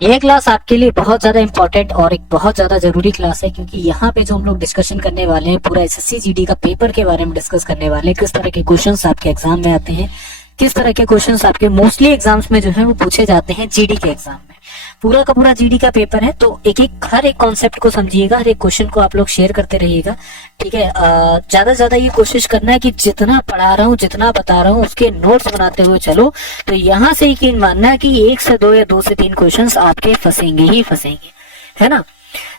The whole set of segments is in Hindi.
ये क्लास आपके लिए बहुत ज्यादा इंपॉर्टेंट और एक बहुत ज्यादा जरूरी क्लास है, क्योंकि यहाँ पे जो हम लोग डिस्कशन करने वाले हैं पूरा एसएससी जीडी का पेपर के बारे में डिस्कस करने वाले हैं। किस तरह के क्वेश्चंस आपके एग्जाम में आते हैं, किस तरह के क्वेश्चंस आपके मोस्टली एग्जाम्स में जो है वो पूछे जाते हैं जीडी के एग्जाम में। पूरा का पूरा जीडी का पेपर है, तो एक एक हर एक कॉन्सेप्ट को समझिएगा, हर एक क्वेश्चन को आप लोग शेयर करते रहिएगा, ठीक है। ज्यादा से ज्यादा ये कोशिश करना है कि जितना पढ़ा रहा हूँ, जितना बता रहा हूँ, उसके नोट्स बनाते हुए चलो। तो यहाँ से यकीन मानना है कि 1 से 2 या 2 से 3 क्वेश्चंस आपके फंसेंगे ही फंसेंगे, है ना।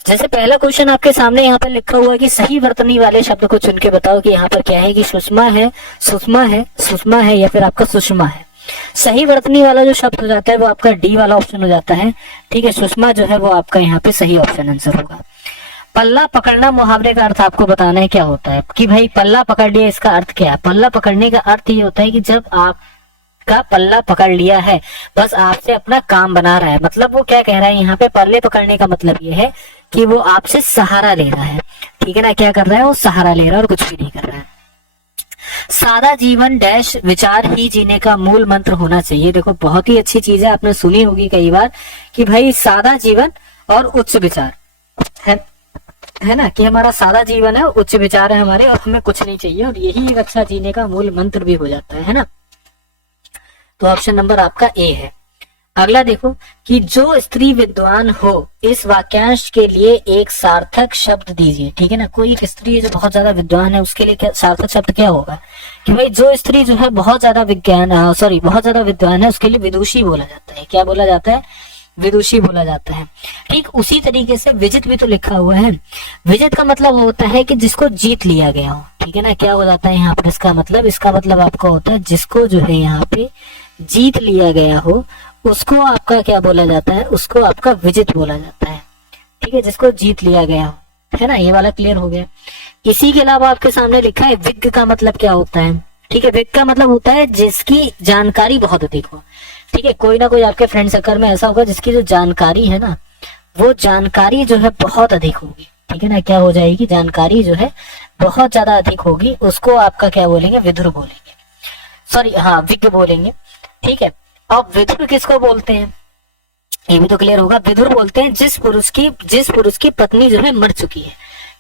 जैसे पहला क्वेश्चन आपके सामने यहाँ पर लिखा हुआ है कि सही वर्तनी वाले शब्द को चुन के बताओ कि यहाँ पर क्या है, कि सुषमा है, सुषमा है, सुषमा है, या फिर आपका सुषमा है। सही वर्तनी वाला जो शब्द हो जाता है वो आपका डी वाला ऑप्शन हो जाता है, ठीक है। सुषमा जो है वो आपका यहाँ पे सही ऑप्शन आंसर होगा। पल्ला पकड़ना मुहावरे का अर्थ आपको बताना है क्या होता है, कि भाई पल्ला पकड़ लिया, इसका अर्थ क्या है। पल्ला पकड़ने का अर्थ ये होता है कि जब आपका पल्ला पकड़ लिया है, बस आपसे अपना काम बना रहा है। मतलब वो क्या कह रहा है यहाँ पे, पल्ले पकड़ने का मतलब ये है कि वो आपसे सहारा ले रहा है, ठीक है ना। क्या कर रहा है, वो सहारा ले रहा है और कुछ भी नहीं कर रहा है। सादा जीवन डैश विचार ही जीने का मूल मंत्र होना चाहिए। देखो बहुत ही अच्छी चीज है, आपने सुनी होगी कई बार कि भाई सादा जीवन और उच्च विचार है ना, कि हमारा सादा जीवन है, उच्च विचार है हमारे, और हमें कुछ नहीं चाहिए, और यही एक अच्छा जीने का मूल मंत्र भी हो जाता है ना। तो ऑप्शन नंबर आपका ए है। अगला देखो कि जो स्त्री विद्वान हो, इस वाक्यांश के लिए एक सार्थक शब्द दीजिए, ठीक है ना। कोई एक स्त्री जो बहुत ज्यादा विद्वान है उसके लिए क्या सार्थक शब्द क्या होगा, कि भाई जो स्त्री जो है बहुत ज्यादा बहुत ज्यादा विद्वान है उसके लिए विदुषी बोला जाता है। क्या बोला जाता है, विदुषी बोला जाता है। ठीक उसी तरीके से विजित भी तो लिखा हुआ है। विजित का मतलब होता है कि जिसको जीत लिया गया हो, ठीक है ना। क्या हो जाता है यहाँ पर इसका मतलब आपका होता है जिसको जो है यहाँ पे जीत लिया गया हो, उसको आपका क्या बोला जाता है, उसको आपका विजित बोला जाता है, ठीक है, जिसको जीत लिया गया हो, है ना। ये वाला क्लियर हो गया। इसी के अलावा आपके सामने लिखा है विज्ञ का मतलब क्या होता है, ठीक है। विज्ञ का मतलब होता है जिसकी जानकारी बहुत अधिक हो, ठीक है। कोई ना कोई आपके फ्रेंड सर्कल में ऐसा होगा जिसकी जो जानकारी है ना, वो जानकारी जो है बहुत अधिक होगी, ठीक है ना। क्या हो जाएगी, जानकारी जो है बहुत ज्यादा अधिक होगी, उसको आपका क्या बोलेंगे, विदुर बोलेंगे, सॉरी हाँ विज्ञ बोलेंगे, ठीक है। अब विदुर किसको बोलते हैं, ये भी तो क्लियर होगा। विदुर बोलते हैं जिस पुरुष की पत्नी जो है मर चुकी है,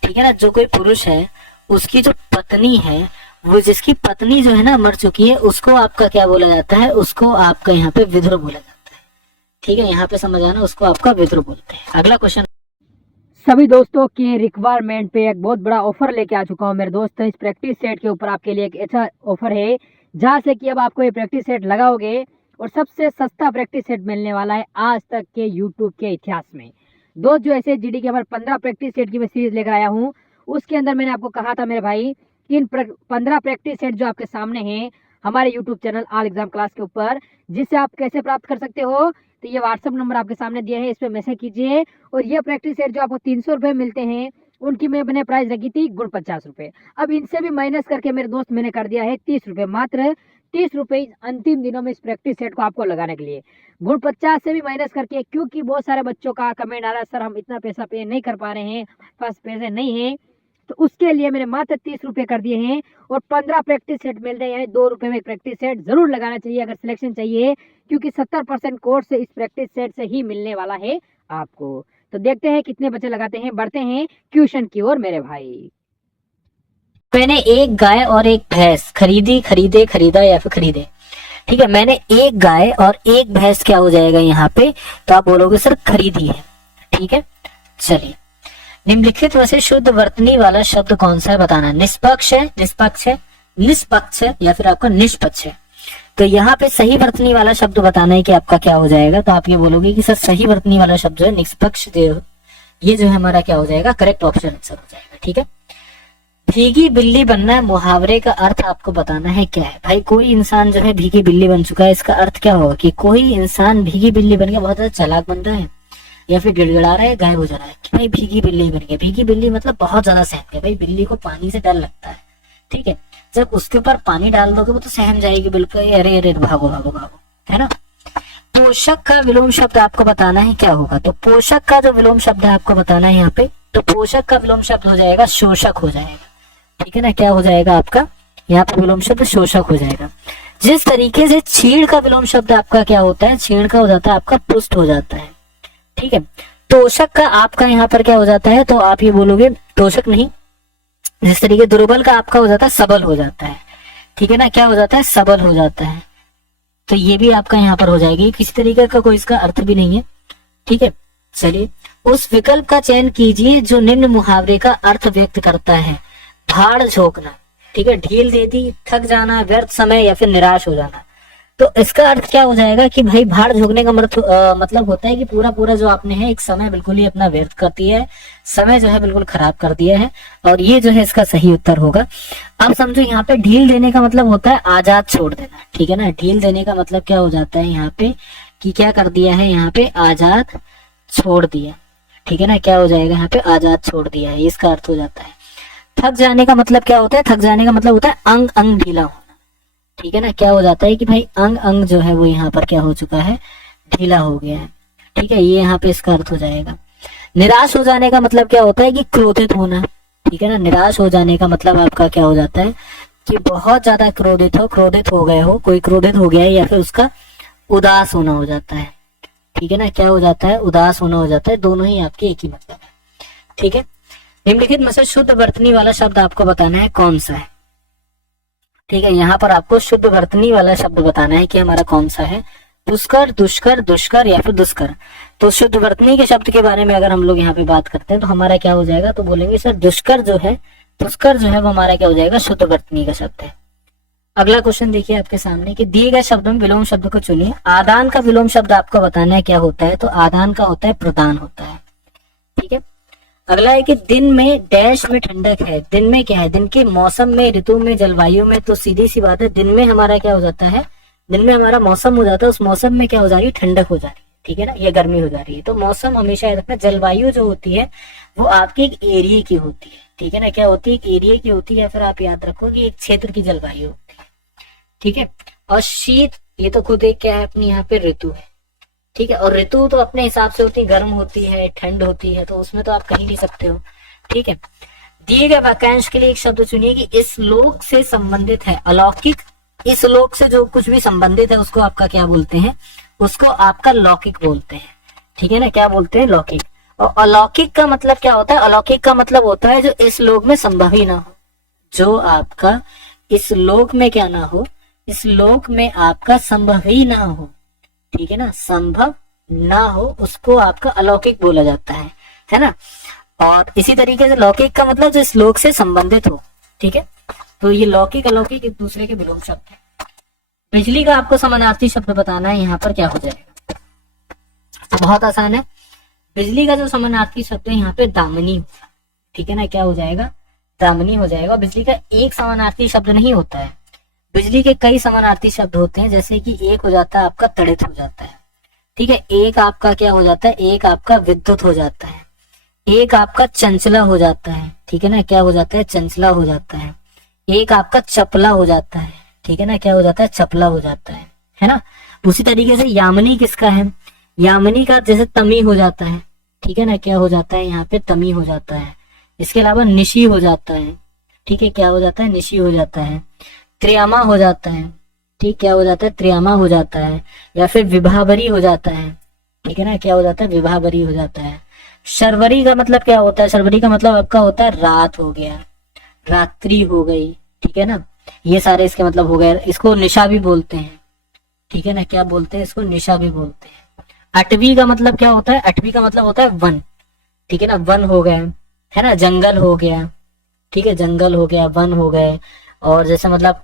ठीक है ना। जो कोई पुरुष है उसकी जो पत्नी है, वो जिसकी पत्नी जो है ना मर चुकी है, उसको आपका क्या बोला जाता है, उसको आपका यहाँ पे विदुर बोला जाता है, ठीक है। यहाँ पे समझ आना, उसको आपका विदुर बोलते हैं। अगला क्वेश्चन। सभी दोस्तों के रिक्वायरमेंट पे एक बहुत बड़ा ऑफर लेके आ चुका हूँ मेरे दोस्त। इस प्रैक्टिस सेट के ऊपर आपके लिए एक अच्छा ऑफर है, जहाँ से कि अब आपको ये प्रैक्टिस सेट लगाओगे और सबसे सस्ता प्रैक्टिस सेट मिलने वाला है आज तक के यूट्यूब के इतिहास में। दोस्त जो ऐसे जीडी के हमारे 15 प्रैक्टिस सेट की मैं सीरीज लेकर आया हूँ, उसके अंदर मैंने आपको कहा था मेरे भाई कि इन 15 प्रैक्टिस सेट जो आपके सामने हैं हमारे YouTube channel all exam class के ऊपर, जिससे आप कैसे प्राप्त कर सकते हो, तो ये व्हाट्सअप नंबर आपके सामने दिया है, इस पर मैसेज कीजिए। और ये प्रैक्टिस सेट जो आपको 300 रुपये मिलते हैं, उनकी मैंने प्राइस रखी थी गुण 50 रुपये। अब इनसे भी माइनस करके मेरे दोस्त मैंने कर दिया है 30 रुपये, मात्र 30 रुपये अंतिम दिनों में इस प्रैक्टिस सेट को आपको लगाने के लिए। गुण 50 से भी माइनस करके, क्योंकि बहुत सारे बच्चों का कमेंट आ रहा है सर हम इतना पैसा पे नहीं कर पा रहे हैं, पास पैसे नहीं है, तो उसके लिए मैंने मात्र 30 रुपये कर दिए हैं। और 15 प्रैक्टिस सेट मिल रहे हैं, यानी 2 रुपये में एक प्रैक्टिस सेट जरूर लगाना चाहिए अगर सिलेक्शन चाहिए, क्योंकि 70% कोर्स से इस प्रैक्टिस सेट से ही मिलने वाला है आपको। तो देखते हैं कितने बच्चे लगाते हैं, बढ़ते हैं क्वेश्चन की ओर मेरे भाई। मैंने एक गाय और एक भैंस खरीदा या फिर खरीदे, ठीक है। मैंने एक गाय और एक भैंस क्या हो जाएगा यहाँ पे, तो आप बोलोगे सर खरीदी है, ठीक है। चलिए, निम्नलिखित में से शुद्ध वर्तनी वाला शब्द कौन सा है बताना। निष्पक्ष है या फिर आपका निष्पक्ष है। तो यहाँ पे सही वर्तनी वाला शब्द बताना है कि आपका क्या हो जाएगा, तो आप ये बोलोगे कि सर सही वर्तनी वाला शब्द जो है निष्पक्ष, ये जो है हमारा क्या हो जाएगा, करेक्ट ऑप्शन आंसर हो जाएगा, ठीक है। भीगी बिल्ली बनना मुहावरे का अर्थ आपको बताना है क्या है। भाई कोई इंसान जो है भीगी बिल्ली बन चुका है, इसका अर्थ क्या होगा, कि कोई इंसान भीगी बिल्ली बन गया, बहुत ज्यादा चालाक बन रहा है, या फिर गिड़गिड़ा रहा है, गायब हो जा रहा है, कि भाई भीगी बिल्ली बन गया। भीगी बिल्ली मतलब बहुत ज्यादा सहम गया। भाई बिल्ली को पानी से डर लगता है, ठीक है। जब उसके ऊपर पानी डाल दोगे वो तो सहम जाएगी बिल्कुल, अरे अरे भागो भागो भागो, है ना। पोषक का विलोम शब्द आपको बताना है क्या होगा। तो पोषक का जो विलोम शब्द है आपको बताना है यहाँ पे, तो पोषक का विलोम शब्द हो जाएगा शोषक हो जाएगा, ठीक है ना। क्या हो जाएगा आपका यहाँ पे विलोम शब्द शोषक हो जाएगा। जिस तरीके से छीड़ का विलोम शब्द आपका क्या होता है, छीड़ का हो जाता है आपका पुष्ट हो जाता है, ठीक है। तोषक का आपका यहाँ पर क्या हो जाता है, तो आप ये बोलोगे तोषक नहीं, जिस तरीके दुर्बल का आपका हो जाता है सबल हो जाता है, ठीक है ना, क्या हो जाता है, सबल हो जाता है। तो ये भी आपका यहाँ पर हो जाएगी, किसी तरीके का कोई इसका अर्थ भी नहीं है, ठीक है। चलिए, उस विकल्प का चयन कीजिए जो निम्न मुहावरे का अर्थ व्यक्त करता है। भाड़ झोंकना, ठीक है, ढील दे दी, थक जाना, व्यर्थ समय या फिर निराश हो जाना। तो इसका अर्थ क्या हो जाएगा कि भाई भाड़ झोंकने का मतलब होता है कि पूरा पूरा जो आपने है एक समय बिल्कुल ही अपना व्यर्थ कर दिया है, समय जो है बिल्कुल खराब कर दिया है, और ये जो है इसका सही उत्तर होगा। अब समझो यहाँ पे ढील देने का मतलब होता है आजाद छोड़ देना, ठीक है ना। ढील देने का मतलब क्या हो जाता है यहाँ पे कि क्या कर दिया है, यहाँ पे आजाद छोड़ दिया, ठीक है ना, क्या हो जाएगा यहाँ पे, आजाद छोड़ दिया है, इसका अर्थ हो जाता है। थक जाने का मतलब क्या होता है, थक जाने का मतलब होता है अंग अंग ढीला होना, ठीक है ना, क्या हो जाता है कि भाई अंग अंग जो है वो यहाँ पर क्या हो चुका है, ढीला हो गया है, ठीक है, ये यहाँ पे इसका अर्थ हो जाएगा। निराश हो जाने का मतलब क्या होता है कि क्रोधित होना, ठीक है ना। निराश हो जाने का मतलब आपका क्या हो जाता है कि बहुत ज्यादा क्रोधित हो गए हो, कोई क्रोधित हो गया है, या फिर उसका उदास होना हो जाता है, ठीक है ना, क्या हो जाता है, उदास होना हो जाता है, दोनों ही आपके एक ही मतलब है, ठीक है। निम्नलिखित में से शुद्ध वर्तनी वाला शब्द आपको बताना है कौन सा है, ठीक है, यहाँ पर आपको शुद्ध वर्तनी वाला शब्द बताना है कि हमारा कौन सा है, पुष्कर, दुष्कर, दुष्कर या फिर दुष्कर। तो शुद्ध वर्तनी के शब्द के बारे में अगर हम लोग यहाँ पे बात करते हैं तो हमारा क्या हो जाएगा, तो बोलेंगे सर दुष्कर जो है, पुष्कर जो है वो हमारा क्या हो जाएगा, शुद्ध वर्तनी का शब्द है। अगला क्वेश्चन देखिए आपके सामने कि दिए गए शब्दों में विलोम शब्द को चुनिए। आदान का विलोम शब्द आपको बताना है क्या होता है, तो आदान का होता है प्रदान होता है, ठीक है। अगला है कि दिन में डैश में ठंडक है, दिन में क्या है, दिन के मौसम में, ऋतु में, जलवायु में। तो सीधी सी बात है, दिन में हमारा क्या हो जाता है, दिन में हमारा मौसम हो जाता है, उस मौसम में क्या हो जा रही है, ठंडक हो जा रही है, ठीक है ना, ये गर्मी हो जा रही है। तो मौसम हमेशा याद रखना, जलवायु जो होती है वो आपके एक एरिया की होती है, ठीक है ना, क्या होती है, एक एरिया की होती है, फिर आप याद रखो कि एक क्षेत्र की जलवायु होती है, ठीक है। और शीत, ये तो खुद एक क्या है अपनी यहाँ पे ऋतु है, ठीक है। और ऋतु तो अपने हिसाब से होती है, गर्म होती है, ठंड होती है, तो उसमें तो आप कहीं नहीं सकते हो, ठीक है। दिए गए वाक्यांश के लिए एक शब्द चुनिए कि इस लोक से संबंधित है। अलौकिक, इस लोक से जो कुछ भी संबंधित है उसको आपका क्या बोलते हैं, उसको आपका लौकिक बोलते हैं, ठीक है ना, क्या बोलते हैं, लौकिक। और अलौकिक का मतलब क्या होता है, अलौकिक का मतलब होता है जो इस लोक में संभव ही ना हो, जो आपका इस लोक में क्या ना हो, इस लोक में आपका संभव ही ना हो, ठीक है ना, संभव ना हो, उसको आपका अलौकिक बोला जाता है ना। और इसी तरीके से लौकिक का मतलब जो इस लोक से संबंधित हो, ठीक है। तो ये लौकिक अलौकिक एक दूसरे के विलोम शब्द है। बिजली का आपको समानार्थी शब्द बताना है, यहाँ पर क्या हो जाएगा, तो बहुत आसान है। बिजली का जो समानार्थी शब्द है यहाँ पे दामिनी, ठीक है ना, क्या हो जाएगा, दामिनी हो जाएगा। बिजली का एक समानार्थी शब्द नहीं होता है, बिजली के कई समानार्थी शब्द होते हैं, जैसे कि एक हो जाता है आपका तड़ित हो जाता है, ठीक है, एक आपका क्या हो जाता है, एक आपका विद्युत हो जाता है, एक आपका चंचला हो जाता है, ठीक है ना, क्या हो जाता है, चंचला हो जाता है, एक आपका चपला हो जाता है, ठीक है ना, क्या हो जाता है, चपला हो जाता है ना। उसी तरीके से यामिनी किसका है, यामिनी का जैसे तमी हो जाता है, ठीक है ना, क्या हो जाता है, यहाँ पे तमी हो जाता है। इसके अलावा निशी हो जाता है, ठीक है, क्या हो जाता है, निशी हो जाता है। त्रियामा हो जाता है, ठीक, क्या हो जाता है, त्रियामा हो जाता है। या फिर विभावरी हो जाता है, ठीक है ना, क्या हो जाता है, विभावरी हो जाता है। शर्वरी का मतलब क्या होता है, शर्वरी का मतलब आपका होता है रात हो गया, रात्रि हो गई, ठीक है ना, ये सारे इसके मतलब हो गए। इसको निशा भी बोलते हैं, ठीक है ना, क्या बोलते हैं, इसको निशा भी बोलते हैं। अटवी का मतलब क्या होता है, अटवी का मतलब होता है वन, ठीक है ना, वन हो गए, है ना, जंगल हो गया, ठीक है, जंगल हो गया, वन हो गए। और जैसे मतलब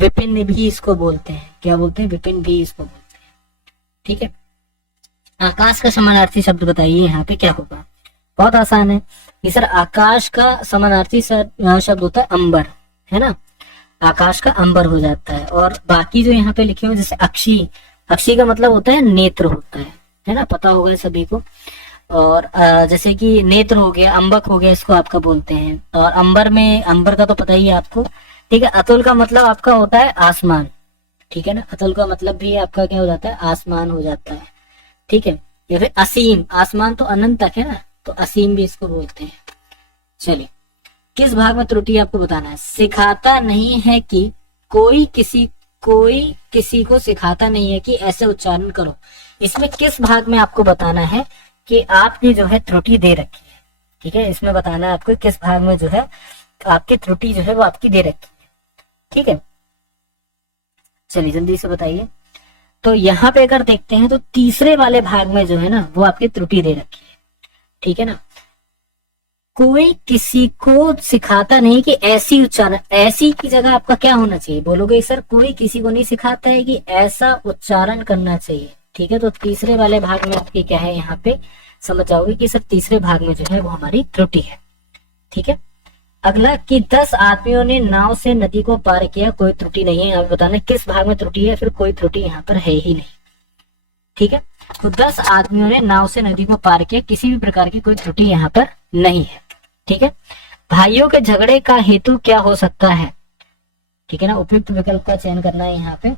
विपिन भी इसको बोलते हैं, क्या बोलते हैं, विपिन भी इसको बोलते हैं, ठीक है। आकाश का समानार्थी शब्द बताइए, यहाँ पे क्या होगा, बहुत आसान है कि सर आकाश का समानार्थी शब्द होता है अंबर, है ना, आकाश का अंबर हो जाता है। और बाकी जो यहाँ पे लिखे हुए जैसे अक्षी, अक्षी का मतलब होता है नेत्र होता है ना, पता होगा सभी को। और जैसे कि नेत्र हो गया, अंबक हो गया, इसको आपका बोलते हैं। और अंबर में, अंबर का तो पता ही है आपको, ठीक है। अतुल का मतलब आपका होता है आसमान, ठीक है ना, अतुल का मतलब भी आपका क्या हो जाता है, आसमान हो जाता है, ठीक है। या फिर असीम, आसमान तो अनंत तक है ना, तो असीम भी इसको बोलते हैं। चलिए, किस भाग में त्रुटि आपको बताना है, सिखाता नहीं है कि कोई किसी को सिखाता नहीं है कि ऐसे उच्चारण करो। इसमें किस भाग में आपको बताना है कि आपकी जो है त्रुटि दे रखी है, ठीक है। इसमें बताना है आपको किस भाग में जो है आपकी त्रुटि जो है वो आपकी दे रखी है, ठीक है। चलिए जल्दी से बताइए। तो यहाँ पे अगर देखते हैं तो तीसरे वाले भाग में जो है ना वो आपकी त्रुटि दे रखी है, ठीक है ना। कोई किसी को सिखाता नहीं कि ऐसी उच्चारण, ऐसी की जगह आपका क्या होना चाहिए, बोलोगे सर कोई किसी को नहीं सिखाता है कि ऐसा उच्चारण करना चाहिए, ठीक है। तो तीसरे वाले भाग में आपके क्या है, यहाँ पे समझ जाओगे कि सर तीसरे भाग में जो है वो हमारी त्रुटि है, ठीक है। अगला कि 10 आदमियों ने नाव से नदी को पार किया, कोई त्रुटि नहीं है। आप बताना किस भाग में त्रुटि है, फिर कोई त्रुटि यहाँ पर है ही नहीं, ठीक है। तो 10 आदमियों ने नाव से नदी को पार किया, किसी भी प्रकार की कोई त्रुटि यहाँ पर नहीं है, ठीक है। भाइयों के झगड़े का हेतु क्या हो सकता है, ठीक है ना। उपयुक्त विकल्प का चयन करना है यहाँ पे।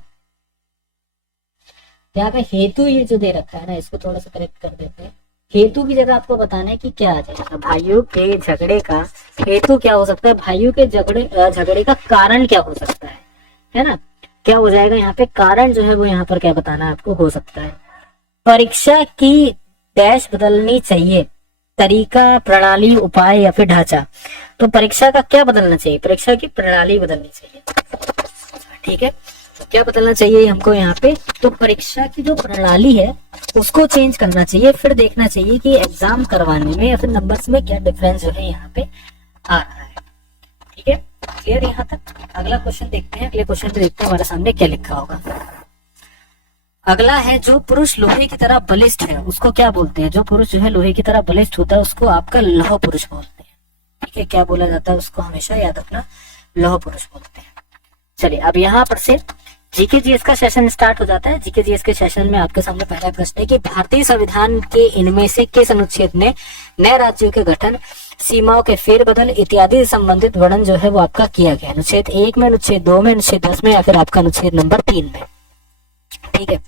यहाँ पे हेतु ये जो दे रखा है ना, इसको थोड़ा सा करेक्ट कर देते हैं। हेतु की जगह आपको बताना है कि क्या आ जाएगा। भाइयों के झगड़े का हेतु क्या हो सकता है, भाइयों के झगड़े का कारण क्या हो सकता है ना। क्या हो जाएगा यहाँ पे, कारण जो है वो यहाँ पर क्या बताना आपको हो सकता है। परीक्षा की डैश बदलनी चाहिए, तरीका, प्रणाली, उपाय या फिर ढांचा। तो परीक्षा का क्या बदलना चाहिए, परीक्षा की प्रणाली बदलनी चाहिए, ठीक है। तो क्या बदलना चाहिए हमको यहाँ पे, तो परीक्षा की जो प्रणाली है उसको चेंज करना चाहिए। फिर देखना चाहिए कि एग्जाम करवाने में या फिर नंबर्स में क्या डिफरेंस जो है यहाँ पे आ रहा है, ठीक है। क्लियर यहाँ तक। अगला क्वेश्चन देखते हैं। अगले क्वेश्चन पे देखते हैं हमारे सामने क्या लिखा होगा। अगला है जो पुरुष लोहे की तरह बलिष्ठ है उसको क्या बोलते हैं। जो पुरुष जो है लोहे की तरह बलिष्ठ होता है उसको आपका लौह पुरुष बोलते हैं, ठीक है। क्या बोला जाता है उसको, हमेशा याद रखना, लौह पुरुष बोलते हैं। चलिए अब यहाँ पर से जीके जीएस का सेशन स्टार्ट हो जाता है। जीके जीएस के सेशन में आपके सामने पहला प्रश्न है कि भारतीय संविधान के इनमें से किस अनुच्छेद ने नए राज्यों के गठन, सीमाओं के फेरबदल इत्यादि संबंधित वर्णन जो है वो आपका किया गया। अनुच्छेद 1 में, अनुच्छेद 2 में, अनुच्छेद 10 में या फिर आपका अनुच्छेद नंबर 3 में, ठीक है।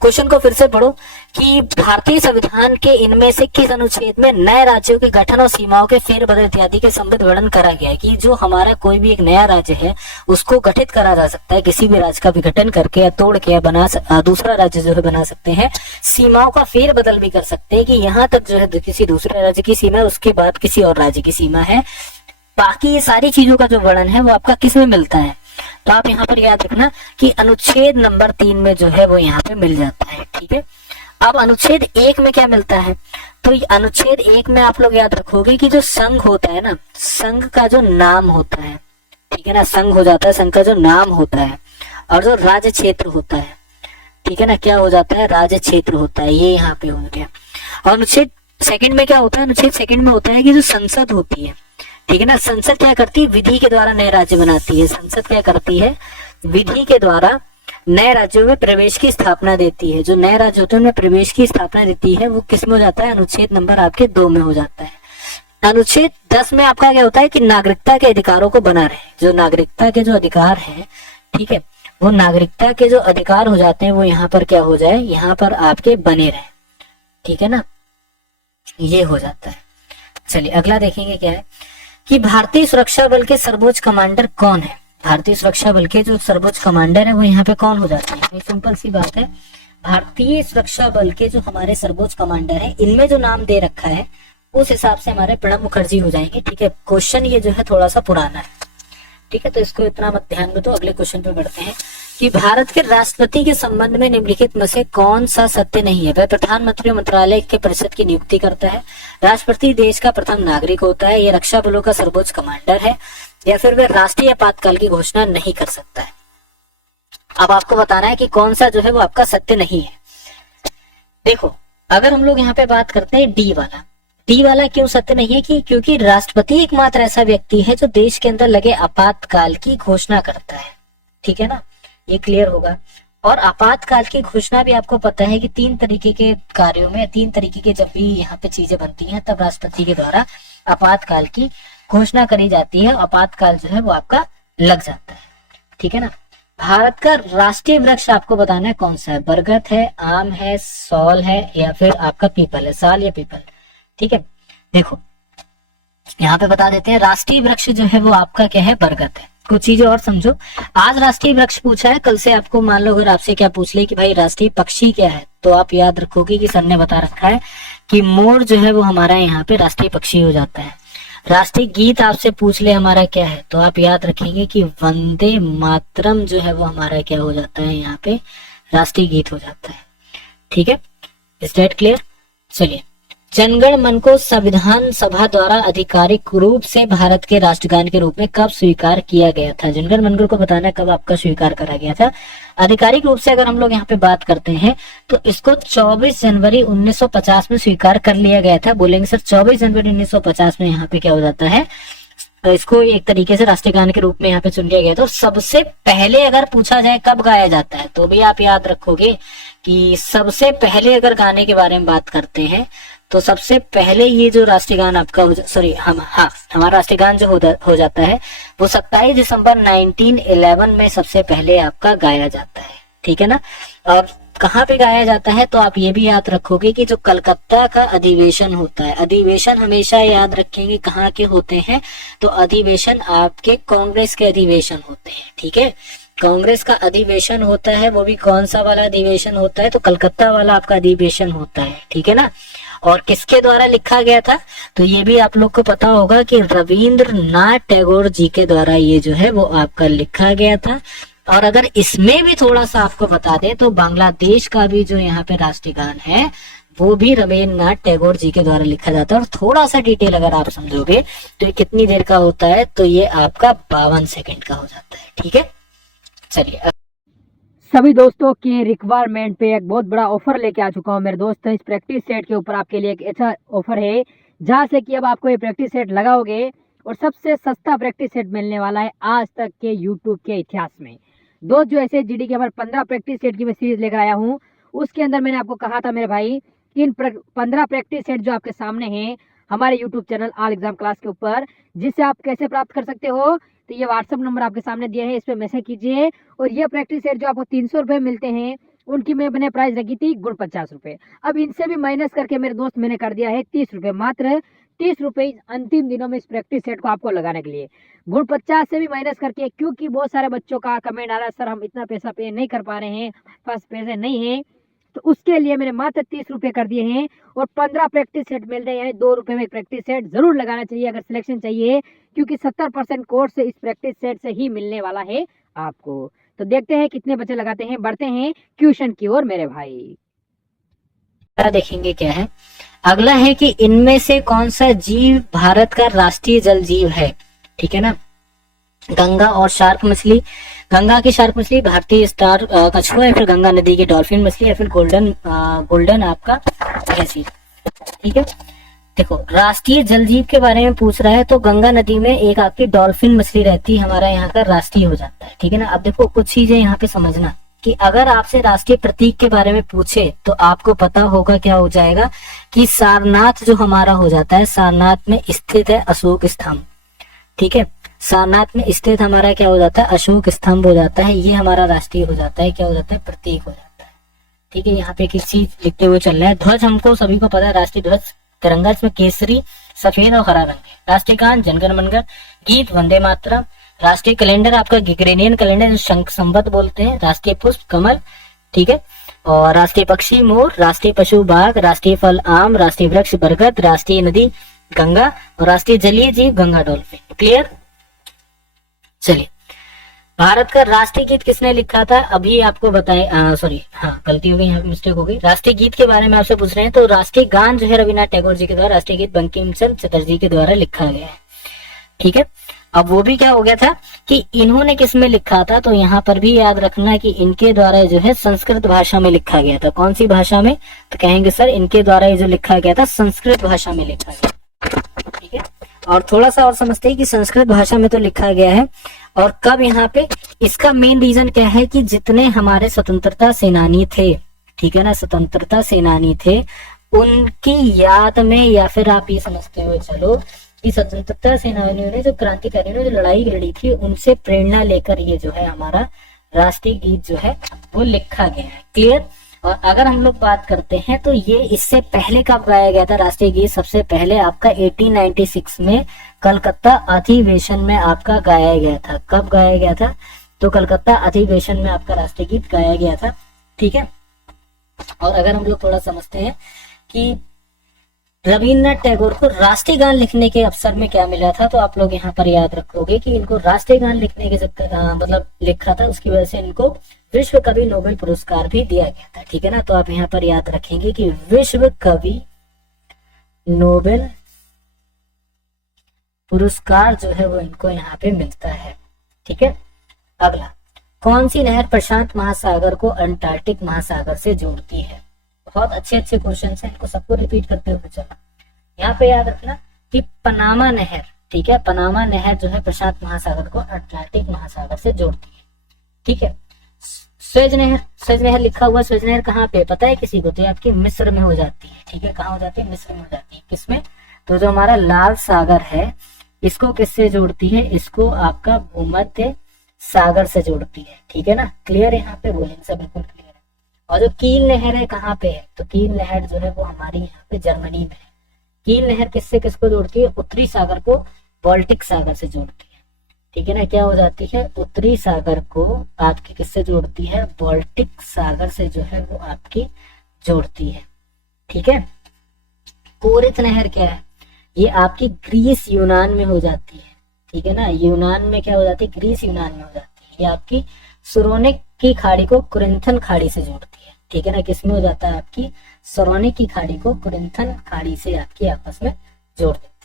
क्वेश्चन को फिर से पढ़ो कि भारतीय संविधान के इनमें से किस अनुच्छेद में नए राज्यों के गठन और सीमाओं के फेरबदल इत्यादि के संबंधित वर्णन करा गया है। कि जो हमारा कोई भी एक नया राज्य है उसको गठित करा जा सकता है, किसी भी राज्य का विघटन करके या तोड़ के या दूसरा राज्य जो है बना सकते हैं। सीमाओं का फेरबदल भी कर सकते हैं कि यहाँ तक जो है किसी दूसरे राज्य की सीमा है, उसके बाद किसी और राज्य की सीमा है। बाकी ये सारी चीजों का जो वर्णन है वो आपका किस में मिलता है, तो आप यहाँ पर याद रखना कि अनुच्छेद नंबर 3 में जो है वो यहाँ पे मिल जाता है, ठीक है। अब अनुच्छेद 1 में क्या मिलता है, तो अनुच्छेद 1 में आप लोग याद रखोगे कि जो संघ होता है ना, संघ का जो नाम होता है, ठीक है ना, संघ हो जाता है, संघ का जो नाम होता है, और जो राज्य क्षेत्र होता है, ठीक है ना, क्या हो जाता है, राज्य क्षेत्र होता है, ये यहाँ पे हो गया। और अनुच्छेद 2 में क्या होता है, अनुच्छेद 2 में होता है कि जो संसद होती है, ठीक है ना, संसद क्या करती है, विधि के द्वारा नए राज्य बनाती है। संसद क्या करती है, विधि के द्वारा नए राज्यों में प्रवेश की स्थापना देती है। जो नए राज्य होते हैं उनमें प्रवेश की स्थापना देती है, वो किस में हो जाता है, अनुच्छेद नंबर आपके 2 में हो जाता है। अनुच्छेद 10 में आपका क्या होता है कि नागरिकता के अधिकारों को बना रहे। जो नागरिकता के जो अधिकार है, ठीक है, वो नागरिकता के जो अधिकार हो जाते हैं वो यहाँ पर क्या हो जाए, यहाँ पर आपके बने रहे, ठीक है ना, ये हो जाता है। चलिए अगला देखेंगे क्या है कि भारतीय सुरक्षा बल के सर्वोच्च कमांडर कौन है। भारतीय सुरक्षा बल के जो सर्वोच्च कमांडर है वो यहाँ पे कौन हो जाते हैं, सिंपल सी बात है। भारतीय सुरक्षा बल के जो हमारे सर्वोच्च कमांडर है, इनमें जो नाम दे रखा है उस हिसाब से हमारे प्रणब मुखर्जी हो जाएंगे, ठीक है। क्वेश्चन ये जो है थोड़ा सा पुराना है, ठीक है, तो इसको इतना मत ध्यान में। तो अगले क्वेश्चन पे बढ़ते हैं कि भारत के राष्ट्रपति के संबंध में निम्नलिखित में से कौन सा सत्य नहीं है। वह प्रधानमंत्री मंत्रालय के परिषद की नियुक्ति करता है, राष्ट्रपति देश का प्रथम नागरिक होता है, ये रक्षा बलों का सर्वोच्च कमांडर है, या फिर वह राष्ट्रीय आपातकाल की घोषणा नहीं कर सकता है। अब आपको बताना है कि कौन सा जो है वो आपका सत्य नहीं है। देखो अगर हम लोग यहाँ पे बात करते हैं डी वाला क्यों सत्य नहीं है, कि क्योंकि राष्ट्रपति एकमात्र ऐसा व्यक्ति है जो देश के अंदर लगे आपातकाल की घोषणा करता है, ठीक है ना, ये क्लियर होगा। और आपातकाल की घोषणा भी आपको पता है कि 3 तरीके के कार्यों में, 3 तरीके के जब भी यहाँ पे चीजें बनती हैं तब राष्ट्रपति के द्वारा आपातकाल की घोषणा करी जाती है, आपातकाल जो है वो आपका लग जाता है, ठीक है ना। भारत का राष्ट्रीय वृक्ष आपको बताना है कौन सा है, बरगद है, आम है, सौल है, या फिर आपका पीपल है, साल या पीपल, ठीक है। देखो यहाँ पे बता देते हैं, राष्ट्रीय वृक्ष जो है वो आपका क्या है, बरगद है, कुछ चीजें और समझो। आज राष्ट्रीय वृक्ष पूछा है, कल से आपको मान लो अगर आपसे क्या पूछ ले कि भाई राष्ट्रीय पक्षी क्या है, तो आप याद रखोगे कि सर ने बता रखा है कि मोर जो है वो हमारा यहाँ पे राष्ट्रीय पक्षी हो जाता है। राष्ट्रीय गीत आपसे पूछ ले हमारा क्या है, तो आप याद रखेंगे कि वंदे मातरम जो है वो हमारा क्या हो जाता है, यहाँ पे राष्ट्रीय गीत हो जाता है। ठीक है, इज दैट क्लियर? चलिए, जनगण मन को संविधान सभा द्वारा आधिकारिक रूप से भारत के राष्ट्रगान के रूप में कब स्वीकार किया गया था? जनगण मन को बताना कब आपका स्वीकार करा गया था। आधिकारिक रूप से अगर हम लोग यहाँ पे बात करते हैं तो इसको 24 जनवरी 1950 में स्वीकार कर लिया गया था। बोलेंगे सर 24 जनवरी 1950 में यहाँ पे क्या हो जाता है, इसको एक तरीके से राष्ट्रीय गान के रूप में यहाँ पे चुन लिया गया। तो सबसे पहले अगर पूछा जाए कब गाया जाता है, तो भी आप याद रखोगे कि सबसे पहले अगर गाने के बारे में बात करते हैं तो सबसे पहले ये जो राष्ट्रीय गान आपका हमारा राष्ट्रीय गान जो हो जाता है वो 27 दिसंबर 1911 में सबसे पहले आपका गाया जाता है। ठीक है ना। और कहाँ पे गाया जाता है, तो आप ये भी याद रखोगे कि जो कलकत्ता का अधिवेशन होता है, अधिवेशन हमेशा याद रखेंगे कहाँ के होते हैं, तो अधिवेशन आपके कांग्रेस के अधिवेशन होते हैं। ठीक है, कांग्रेस का अधिवेशन होता है, वो भी कौन सा वाला अधिवेशन होता है, तो कलकत्ता वाला आपका अधिवेशन होता है। ठीक है ना। और किसके द्वारा लिखा गया था, तो ये भी आप लोग को पता होगा कि रविंद्रनाथ टैगोर जी के द्वारा ये जो है वो आपका लिखा गया था। और अगर इसमें भी थोड़ा सा आपको बता दें तो बांग्लादेश का भी जो यहाँ पे राष्ट्रीय गान है वो भी रविंद्रनाथ टैगोर जी के द्वारा लिखा जाता है। और थोड़ा सा डिटेल अगर आप समझोगे तो ये कितनी देर का होता है, तो ये आपका 52 सेकंड का हो जाता है। ठीक है, चलिए सभी दोस्तों के रिक्वायरमेंट पे एक बहुत बड़ा ऑफर लेके आ चुका हूँ मेरे दोस्त। इस प्रैक्टिस सेट के ऊपर आपके लिए एक अच्छा ऑफर है, जहाँ से कि अब आपको ये प्रैक्टिस सेट लगाओगे और सबसे सस्ता प्रैक्टिस सेट मिलने वाला है आज तक के यूट्यूब के इतिहास में। दोस्त जो ऐसे जीडी के हमारे 15 प्रैक्टिस सेट की मैं सीरीज लेकर आया हूँ, उसके अंदर मैंने आपको कहा था मेरे भाई कि इन 15 प्रैक्टिस सेट जो आपके सामने हैं हमारे YouTube channel all exam class के ऊपर, जिससे आप कैसे प्राप्त कर सकते हो, तो ये व्हाट्सअप नंबर आपके सामने दिया है, इस पर मैसेज कीजिए। और ये प्रैक्टिस सेट जो आपको 300 रुपये मिलते हैं, उनकी मैंने प्राइस रखी थी गुण 50 रुपये। अब इनसे भी माइनस करके मेरे दोस्त मैंने कर दिया है 30 रुपये, मात्र 30 रुपये अंतिम दिनों में इस प्रैक्टिस सेट को आपको लगाने के लिए। गुण 50 से भी माइनस करके, क्योंकि बहुत सारे बच्चों का कमेंट आ रहा है सर हम इतना पैसा पे नहीं कर पा रहे हैं, पास पैसे नहीं है, तो उसके लिए मैंने मात्र 30 रुपये कर दिए हैं। और 15 प्रैक्टिस सेट मिल रहे हैं, यानी 2 रुपये में प्रैक्टिस सेट जरूर लगाना चाहिए अगर सिलेक्शन चाहिए, क्योंकि 70% कोर्स से इस प्रैक्टिस सेट से ही मिलने वाला है आपको। तो देखते हैं कितने बच्चे लगाते हैं, बढ़ते हैं क्वेश्चन की ओर मेरे भाई। देखेंगे क्या है। अगला है कि इनमें से कौन सा जीव भारत का राष्ट्रीय जल जीव है। ठीक है ना। गंगा और शार्क मछली, गंगा की शार्क मछली, भारतीय स्टार कछुआ, या फिर गंगा नदी की डॉल्फिन मछली, या फिर गोल्डन आपका कैसी। ठीक है, देखो राष्ट्रीय जल जीव के बारे में पूछ रहा है, तो गंगा नदी में एक आपकी डॉल्फिन मछली रहती है, हमारा यहाँ का राष्ट्रीय हो जाता है। ठीक है ना। अब देखो कुछ चीजें यहाँ पे समझना कि अगर आपसे राष्ट्रीय प्रतीक के बारे में पूछे तो आपको पता होगा क्या हो जाएगा कि सारनाथ जो हमारा हो जाता है, सारनाथ में स्थित है अशोक स्तंभ। ठीक है, सारनाथ में स्थित हमारा क्या हो जाता है, अशोक स्तंभ हो जाता है। ये हमारा राष्ट्रीय हो जाता है, क्या हो जाता है, प्रतीक हो जाता है। ठीक है, यहाँ पे एक चीज लिखते हुए चल रहा है। ध्वज हमको सभी को पता है, राष्ट्रीय ध्वज तिरंगा, इसमें केसरी सफेद और हरा रंग है। राष्ट्रीय गान जनगण मनगण, गीत वंदे मातरम। राष्ट्रीय कैलेंडर आपका ग्रेगोरियन कैलेंडर, शंख संवत बोलते हैं। राष्ट्रीय पुष्प कमल। ठीक है, और राष्ट्रीय पक्षी मोर, राष्ट्रीय पशु बाघ, राष्ट्रीय फल आम, राष्ट्रीय वृक्ष बरगद, राष्ट्रीय नदी गंगा, और राष्ट्रीय जलीय जीव गंगा डॉल्फिन। क्लियर। चलिए, भारत का राष्ट्रीय गीत किसने लिखा था, अभी आपको बताए, सॉरी गलती हो गई, यहाँ पे मिस्टेक हो गई। राष्ट्रीय गीत के बारे में आपसे पूछ रहे हैं, तो राष्ट्रीय गान जो है रविन्द्रनाथ टैगोर जी के द्वारा, राष्ट्रीय गीत बंकिम चंद्र चटर्जी के द्वारा लिखा गया है। ठीक है, अब वो भी क्या हो गया था कि इन्होंने किस में लिखा था, तो यहाँ पर भी याद रखना कि इनके द्वारा जो है संस्कृत भाषा में लिखा गया था। कौन सी भाषा में, तो कहेंगे सर इनके द्वारा ये जो लिखा गया था संस्कृत भाषा में लिखा गया। ठीक है, और थोड़ा सा और समझते हैं कि संस्कृत भाषा में तो लिखा गया है, और कब यहाँ पे, इसका मेन रीजन क्या है कि जितने हमारे स्वतंत्रता सेनानी थे, ठीक है ना, स्वतंत्रता सेनानी थे, उनकी याद में, या फिर आप ये समझते हुए चलो कि स्वतंत्रता सेनानियों ने, जो क्रांतिकारियों ने जो लड़ाई लड़ी थी, उनसे प्रेरणा लेकर ये जो है हमारा राष्ट्रीय गीत जो है वो लिखा गया है। क्लियर। और अगर हम लोग बात करते हैं तो ये इससे पहले कब गाया गया था राष्ट्रीय गीत? सबसे पहले आपका 1896 में कलकत्ता अधिवेशन में आपका गाया गया था। कब गाया गया था? तो कलकत्ता अधिवेशन में आपका राष्ट्रीय गीत गाया गया था। ठीक है। और अगर हम लोग थोड़ा समझते हैं कि रविन्द्रनाथ टैगोर को राष्ट्रीय गान लिखने के अवसर में क्या मिला था, तो आप लोग यहाँ पर याद रखोगे कि इनको राष्ट्रीय गान लिखने के चक्कर मतलब लिखा था, उसकी वजह से इनको विश्व कवि नोबेल पुरस्कार भी दिया गया था। ठीक है ना। तो आप यहाँ पर याद रखेंगे कि विश्व कवि नोबेल पुरस्कार जो है वो इनको यहाँ पे मिलता है। ठीक है। अगला, कौन सी नहर प्रशांत महासागर को अंटार्कटिक महासागर से जोड़ती है? बहुत अच्छे अच्छे क्वेश्चन है, इनको सबको रिपीट करते हुए चलो। यहाँ पे याद रखना कि पनामा नहर, ठीक है, पनामा नहर जो है प्रशांत महासागर को अटलांटिक महासागर से जोड़ती है। ठीक है। स्वेज नहर, स्वेज नहर लिखा हुआ, स्वेज नहर कहाँ पे पता है किसी को? तो ये आपकी मिस्र में हो जाती है। ठीक है। कहाँ हो जाती है? मिस्र में हो जाती है। किसमें? तो जो हमारा लाल सागर है इसको किससे जोड़ती है? इसको आपका भूमध्य सागर से जोड़ती है। ठीक है ना। क्लियर है? यहाँ पे बोलेंगे सब बिल्कुल क्लियर है। और जो कील नहर है कहाँ पे है? तो कील नहर जो है वो हमारी यहाँ पे जर्मनी में है। कील नहर किससे किसको जोड़ती है? उत्तरी सागर को बाल्टिक सागर से जोड़ती है। ठीक है ना। क्या हो जाती है? उत्तरी सागर को आपकी किससे जोड़ती है? बाल्टिक सागर से जो है वो आपकी जोड़ती है। ठीक है। कोरित नहर क्या है? ये आपकी ग्रीस यूनान में हो जाती है। ठीक है ना। यूनान में क्या हो जाती है? ग्रीस यूनान में हो जाती है। ये आपकी सुरोनिक की खाड़ी को कुरिंथन खाड़ी से जोड़ती है। ठीक है ना। किसमें हो जाता है? आपकी सुरोनिक की खाड़ी को कुरिंथन खाड़ी से आपकी आपस में जोड़ देती है।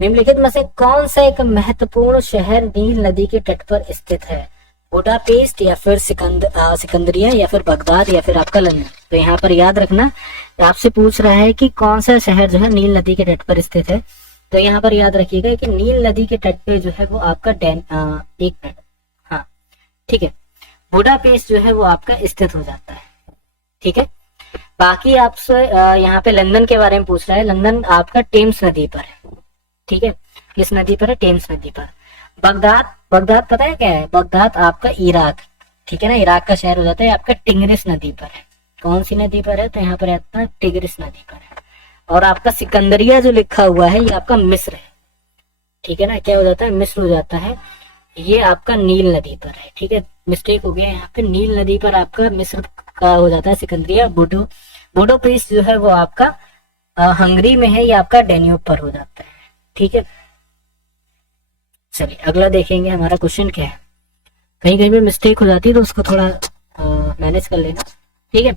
निम्नलिखित में से कौन सा एक महत्वपूर्ण शहर नील नदी के तट पर स्थित है? बुडापेस्ट या फिर सिकंदरिया या फिर बगदाद या फिर आपका लंदन? तो यहाँ पर याद रखना, आपसे पूछ रहा है कि कौन सा शहर जो है नील नदी के तट पर स्थित है। तो यहाँ पर याद रखिएगा कि नील नदी के तट पे जो है वो आपका एक मिनट, हाँ ठीक है, बुडापेस्ट जो है वो आपका स्थित हो जाता है। ठीक है। बाकी आपसे यहाँ पे लंदन के बारे में पूछ रहा है। लंदन आपका टेम्स नदी पर है। ठीक है। किस नदी पर है? टेम्स नदी पर। बगदाद, बगदाद पता है क्या है? बगदाद आपका इराक, ठीक है ना, इराक का शहर हो जाता है, आपका टिग्रिस नदी पर है। कौन सी नदी पर है? तो यहाँ पर आपका टिग्रिस नदी पर है। और आपका सिकंदरिया जो लिखा हुआ है ये आपका मिस्र है। ठीक है ना। क्या हो जाता है? मिस्र हो जाता है। ये आपका नील नदी पर है। ठीक है। मिस्टेक हो गया यहाँ पे, नील नदी पर आपका मिस्र का हो जाता है सिकंदरिया। बुडापेस्ट जो है वो आपका हंगरी में है, ये आपका डेन्यूब पर हो जाता है। ठीक है। चलिए अगला देखेंगे हमारा क्वेश्चन क्या है। कहीं कहीं पे मिस्टेक हो जाती है तो उसको थोड़ा मैनेज कर लेना। ठीक है।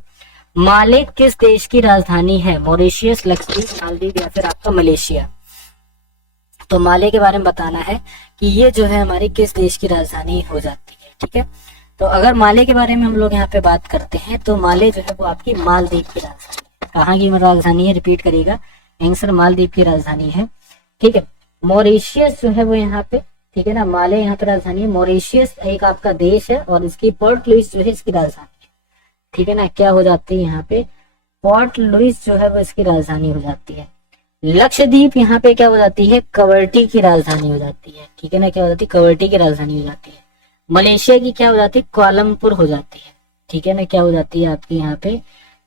माले किस देश की राजधानी है? मॉरिशियस, लक्षद्वीप, मालदीव या फिर आपका मलेशिया? तो माले के बारे में बताना है कि ये जो है हमारी किस देश की राजधानी हो जाती है। ठीक है। तो अगर माले के बारे में हम लोग यहाँ पे बात करते हैं तो माले जो है वो आपकी मालदीव की राजधानी है। कहाँ की राजधानी है? रिपीट करिएगा, आंसर मालदीव की राजधानी है। ठीक है। मॉरिशियस जो है वो यहाँ पे, ठीक है ना, माले यहाँ पे राजधानी है। मॉरिशियस एक आपका देश है और इसकी पोर्ट लुइस जो है इसकी राजधानी है। ठीक है ना। क्या हो जाती है यहाँ पे? पोर्ट लुइस जो है वो इसकी राजधानी हो जाती है। लक्षद्वीप यहाँ पे क्या हो जाती है? कवरटी की राजधानी हो जाती है। ठीक है ना। क्या हो जाती है? कवरटी की राजधानी हो जाती है। मलेशिया की क्या हो जाती है? कुआलालंपुर हो जाती है। ठीक है ना। क्या हो जाती है आपकी यहाँ पे?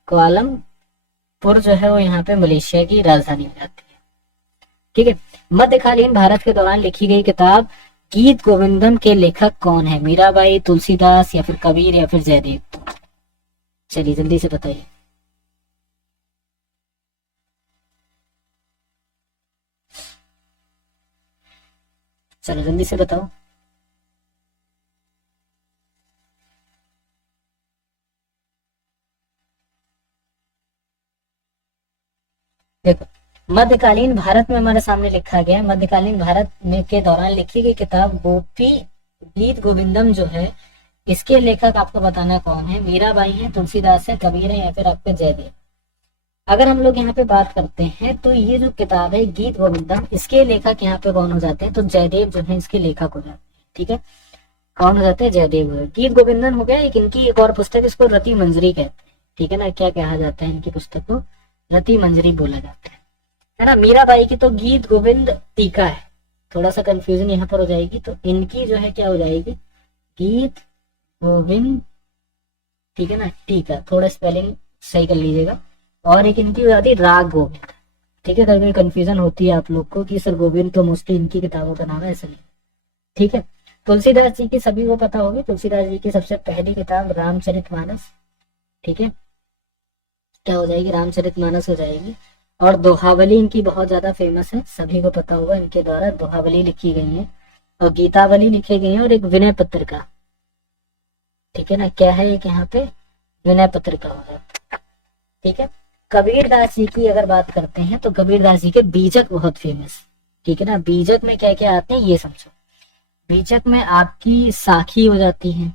कुआलालंपुर जो है वो यहाँ पे मलेशिया की राजधानी हो जाती है। ठीक है। मध्यकालीन भारत के दौरान लिखी गई किताब गीत गोविंदम के लेखक कौन है? मीराबाई, तुलसीदास या फिर कबीर या फिर जयदेव? चलिए जल्दी से बताइए। चलो जल्दी से बताओ। देखो, मध्यकालीन भारत में हमारे सामने लिखा गया, मध्यकालीन भारत में के दौरान लिखी गई किताब गोपी गीत गोविंदम जो है इसके लेखक आपको बताना कौन है? मीराबाई है, तुलसीदास है, कबीर है या फिर आपके जयदेव? अगर हम लोग यहाँ पे बात करते हैं तो ये जो किताब है गीत गोविंदम, इसके लेखक यहाँ पे कौन हो जाते हैं? तो जयदेव जो है इसके लेखक हो जाते हैं। ठीक है। कौन हो जाते हैं? जयदेव हो। गीत गोविंदम हो गया। एक इनकी एक और पुस्तक, इसको रति मंजरी कहते हैं। ठीक है ना। क्या कहा जाता है? इनकी पुस्तक को रति मंजरी बोला जाता है ना। मीराबाई की तो गीत गोविंद टीका है, थोड़ा सा कंफ्यूजन यहाँ पर हो जाएगी। तो इनकी जो है क्या हो जाएगी? गीत गोविंद ठीक है ना, ठीक है, थोड़ा स्पेलिंग सही कर लीजिएगा। और एक इनकी हो जाती है राग गोविंद। ठीक है, कभी कंफ्यूजन होती है आप लोग को कि सर गोविंद तो मोस्टली इनकी किताबों का नाम है, ऐसा नहीं। ठीक है, तुलसीदास जी की सभी को पता होगी, तुलसीदास जी की सबसे पहली किताब रामचरितमानस। ठीक है, क्या हो जाएगी, रामचरितमानस हो जाएगी। और दोहावली इनकी बहुत ज्यादा फेमस है, सभी को पता होगा, इनके द्वारा दोहावली लिखी गई है और गीतावली लिखी गई है, और एक विनय पत्रिका। ठीक है ना, क्या है एक यहाँ पे विनय पत्रिका होगा। ठीक है, कबीरदास जी की अगर बात करते हैं तो कबीरदास जी के बीजक बहुत फेमस। ठीक है ना, बीजक में क्या क्या आते हैं ये समझो। बीजक में आपकी साखी हो जाती है,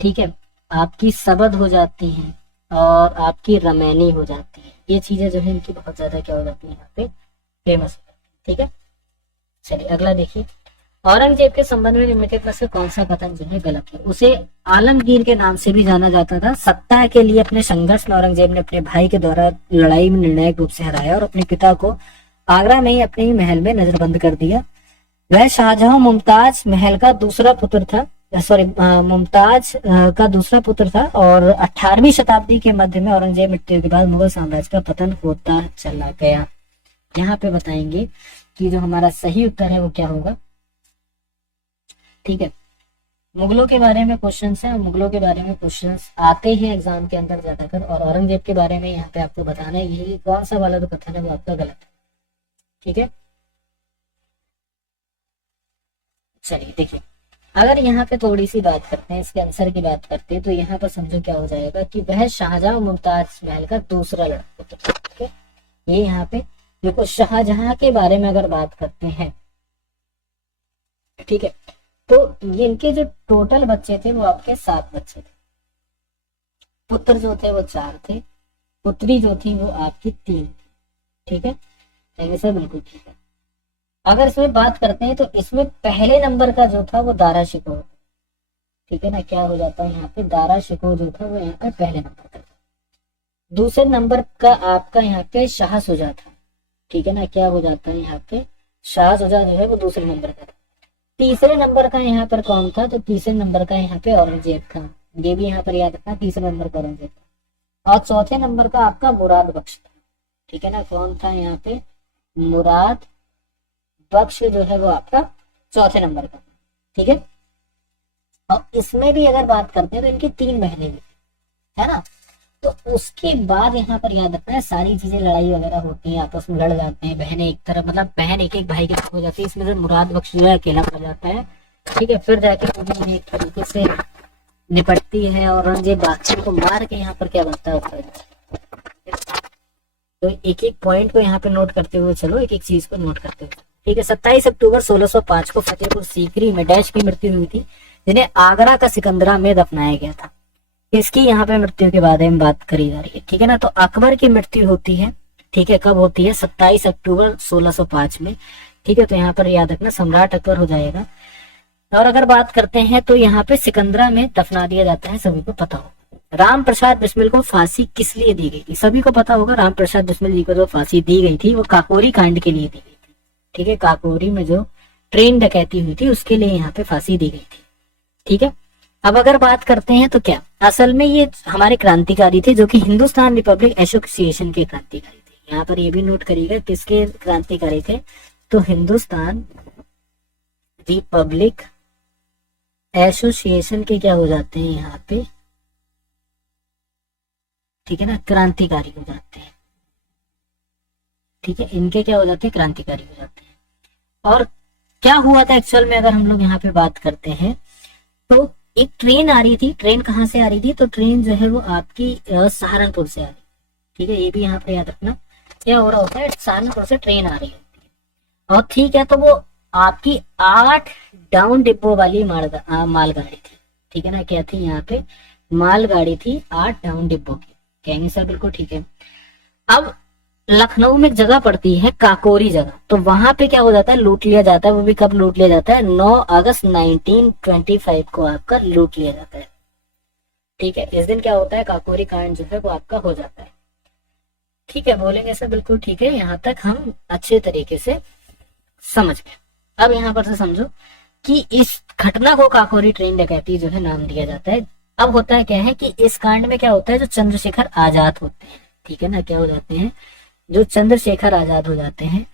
ठीक है, आपकी सबद हो जाती है, और आपकी रमैनी हो जाती है। ये चीजें जो है इनकी बहुत ज्यादा क्या हो जाती है यहाँ पे फेमस। ठीक है, चलिए अगला देखिए। औरंगजेब के संबंध में निम्नलिखित में से कौन सा कथन जो है गलत है। उसे आलमगीर के नाम से भी जाना जाता था। सत्ता के लिए अपने संघर्ष में औरंगजेब ने अपने भाई के द्वारा लड़ाई में निर्णायक रूप से हराया और अपने पिता को आगरा में ही अपने ही महल में नजरबंद कर दिया। वह शाहजहां मुमताज महल का दूसरा पुत्र था, सॉरी मुमताज का दूसरा पुत्र था, और 18वीं शताब्दी के मध्य में औरंगजेब मृत्यु के बाद मुगल साम्राज्य का पतन होता चला गया। यहाँ पे बताएंगे कि जो हमारा सही उत्तर है वो क्या होगा। ठीक है, मुगलों के बारे में क्वेश्चंस है, मुगलों के बारे में क्वेश्चंस आते हैं एग्जाम के अंदर ज्यादातर, और औरंगजेब के बारे में यहाँ पे आपको बताना है यही कौन सा वाला जो कथन है वो आपका गलत है। ठीक है, चलिए देखिए, अगर यहाँ पे थोड़ी सी बात करते हैं, इसके आंसर की बात करते हैं, तो यहाँ पर समझो क्या हो जाएगा कि वह शाहजहां मुमताज महल का दूसरा लड़का था। ठीक है, ये यहाँ पे देखो शाहजहां के बारे में अगर बात करते हैं, ठीक है, तो ये इनके जो टोटल बच्चे थे वो आपके 7 बच्चे थे। पुत्र जो थे वो 4 थे, पुत्री जो थी वो आपकी 3 थी। ठीक है, कहेंगे सर बिल्कुल ठीक है। अगर इसमें बात करते हैं तो इसमें पहले नंबर का जो था वो दारा शिकोह। ठीक है ना, क्या हो जाता है यहाँ पे दारा शिकोह जो था वो यहाँ पे पहले नंबर का था। दूसरे नंबर का आपका यहाँ पे शाह सुजा था। ठीक है ना, क्या हो जाता है यहाँ पे शाह सुजा जो है वो दूसरे नंबर का था। तीसरे नंबर का यहाँ पर कौन था, तो तीसरे नंबर का यहाँ पे औरंगजेब था। ये भी यहाँ पर याद रखना, तीसरे नंबर का औरंगजेब था। और चौथे नंबर का आपका मुराद बख्श था। ठीक है ना, कौन था यहाँ पे मुराद बख्श जो है वो आपका चौथे नंबर का। ठीक है, और इसमें भी अगर बात करते हैं तो इनकी 3 बहनें भी है ना। तो उसके बाद यहाँ पर याद रखना है सारी चीजें लड़ाई वगैरह होती हैं, आपस में लड़ जाते हैं, बहनें एक तरफ मतलब बहन एक एक भाई के तरफ हो जाती है। इसमें से मुराद बख्श जो है अकेला पड़ जाता है। ठीक है, फिर जाके उन्हें एक तरीके से निपटती है और औरंगजेब बादशाह को मार के यहाँ पर क्या बनता है। तो एक एक पॉइंट को यहाँ पे नोट करते हुए चलो, एक एक चीज को नोट करते हुए। ठीक है, 27 अक्टूबर 1605 को फतेहपुर सीकरी में डैश की मृत्यु हुई थी, जिन्हें आगरा का सिकंदरा में दफनाया गया था। इसकी यहाँ पे मृत्यु के बारे में बात करी जा रही है। ठीक है ना, तो अकबर की मृत्यु होती है, ठीक है, कब होती है 27 अक्टूबर 1605 में। ठीक है, तो यहाँ पर याद रखना सम्राट अकबर हो जाएगा। और अगर बात करते हैं तो यहाँ पे सिकंदरा में दफना दिया जाता है, सभी को पता होगा। राम प्रसाद बिस्मिल को फांसी किस लिए दी गई थी, सभी को पता होगा। राम प्रसाद बिस्मिल जी को जो फांसी दी गई थी वो काकोरी कांड के लिए दी गई थी। ठीक है, काकोरी में जो ट्रेन डकैती हुई थी उसके लिए यहाँ पे फांसी दी गई थी। ठीक है, अब अगर बात करते हैं तो क्या असल में ये हमारे क्रांतिकारी थे जो कि हिंदुस्तान रिपब्लिक एसोसिएशन के क्रांतिकारी थे। यहाँ पर ये भी नोट करिएगा किसके क्रांतिकारी थे, तो हिंदुस्तान रिपब्लिक एसोसिएशन के क्या हो जाते हैं यहाँ पे, ठीक है ना, क्रांतिकारी हो जाते हैं। ठीक है, इनके क्या हो जाते हैं, क्रांतिकारी हो जाते हैं। और क्या हुआ था एक्चुअल में, अगर हम लोग यहाँ पे बात करते हैं तो एक ट्रेन आ रही थी। ट्रेन कहाँ से आ रही थी, तो ट्रेन जो है वो आपकी सहारनपुर से आ रही। ठीक है, ये भी यहाँ पे याद रखना, क्या हो रहा होता है, सहारनपुर से ट्रेन आ रही है। और ठीक है, तो वो आपकी 8 डाउन डिब्बों वाली मालगाड़ी थी। ठीक है ना, क्या थी यहाँ पे मालगाड़ी थी 8 डाउन डिब्बों की। कहेंगे सर बिल्कुल ठीक है। अब लखनऊ में एक जगह पड़ती है काकोरी जगह, तो वहां पे क्या हो जाता है, लूट लिया जाता है। वो भी कब लूट लिया जाता है, 9 अगस्त 1925 को आपका लूट लिया जाता है। ठीक है, इस दिन क्या होता है, काकोरी कांड जो है वो आपका हो जाता है। ठीक है, बोलेंगे सर बिल्कुल ठीक है, यहाँ तक हम अच्छे तरीके से समझ गए। अब यहाँ पर से समझो कि इस घटना को काकोरी ट्रेन डकैती जो है नाम दिया जाता है। अब होता है क्या है कि इस कांड में क्या होता है, जो चंद्रशेखर आजाद होते हैं, ठीक है ना, क्या हो जाते हैं, जो चंद्रशेखर आजाद हो जाते हैं,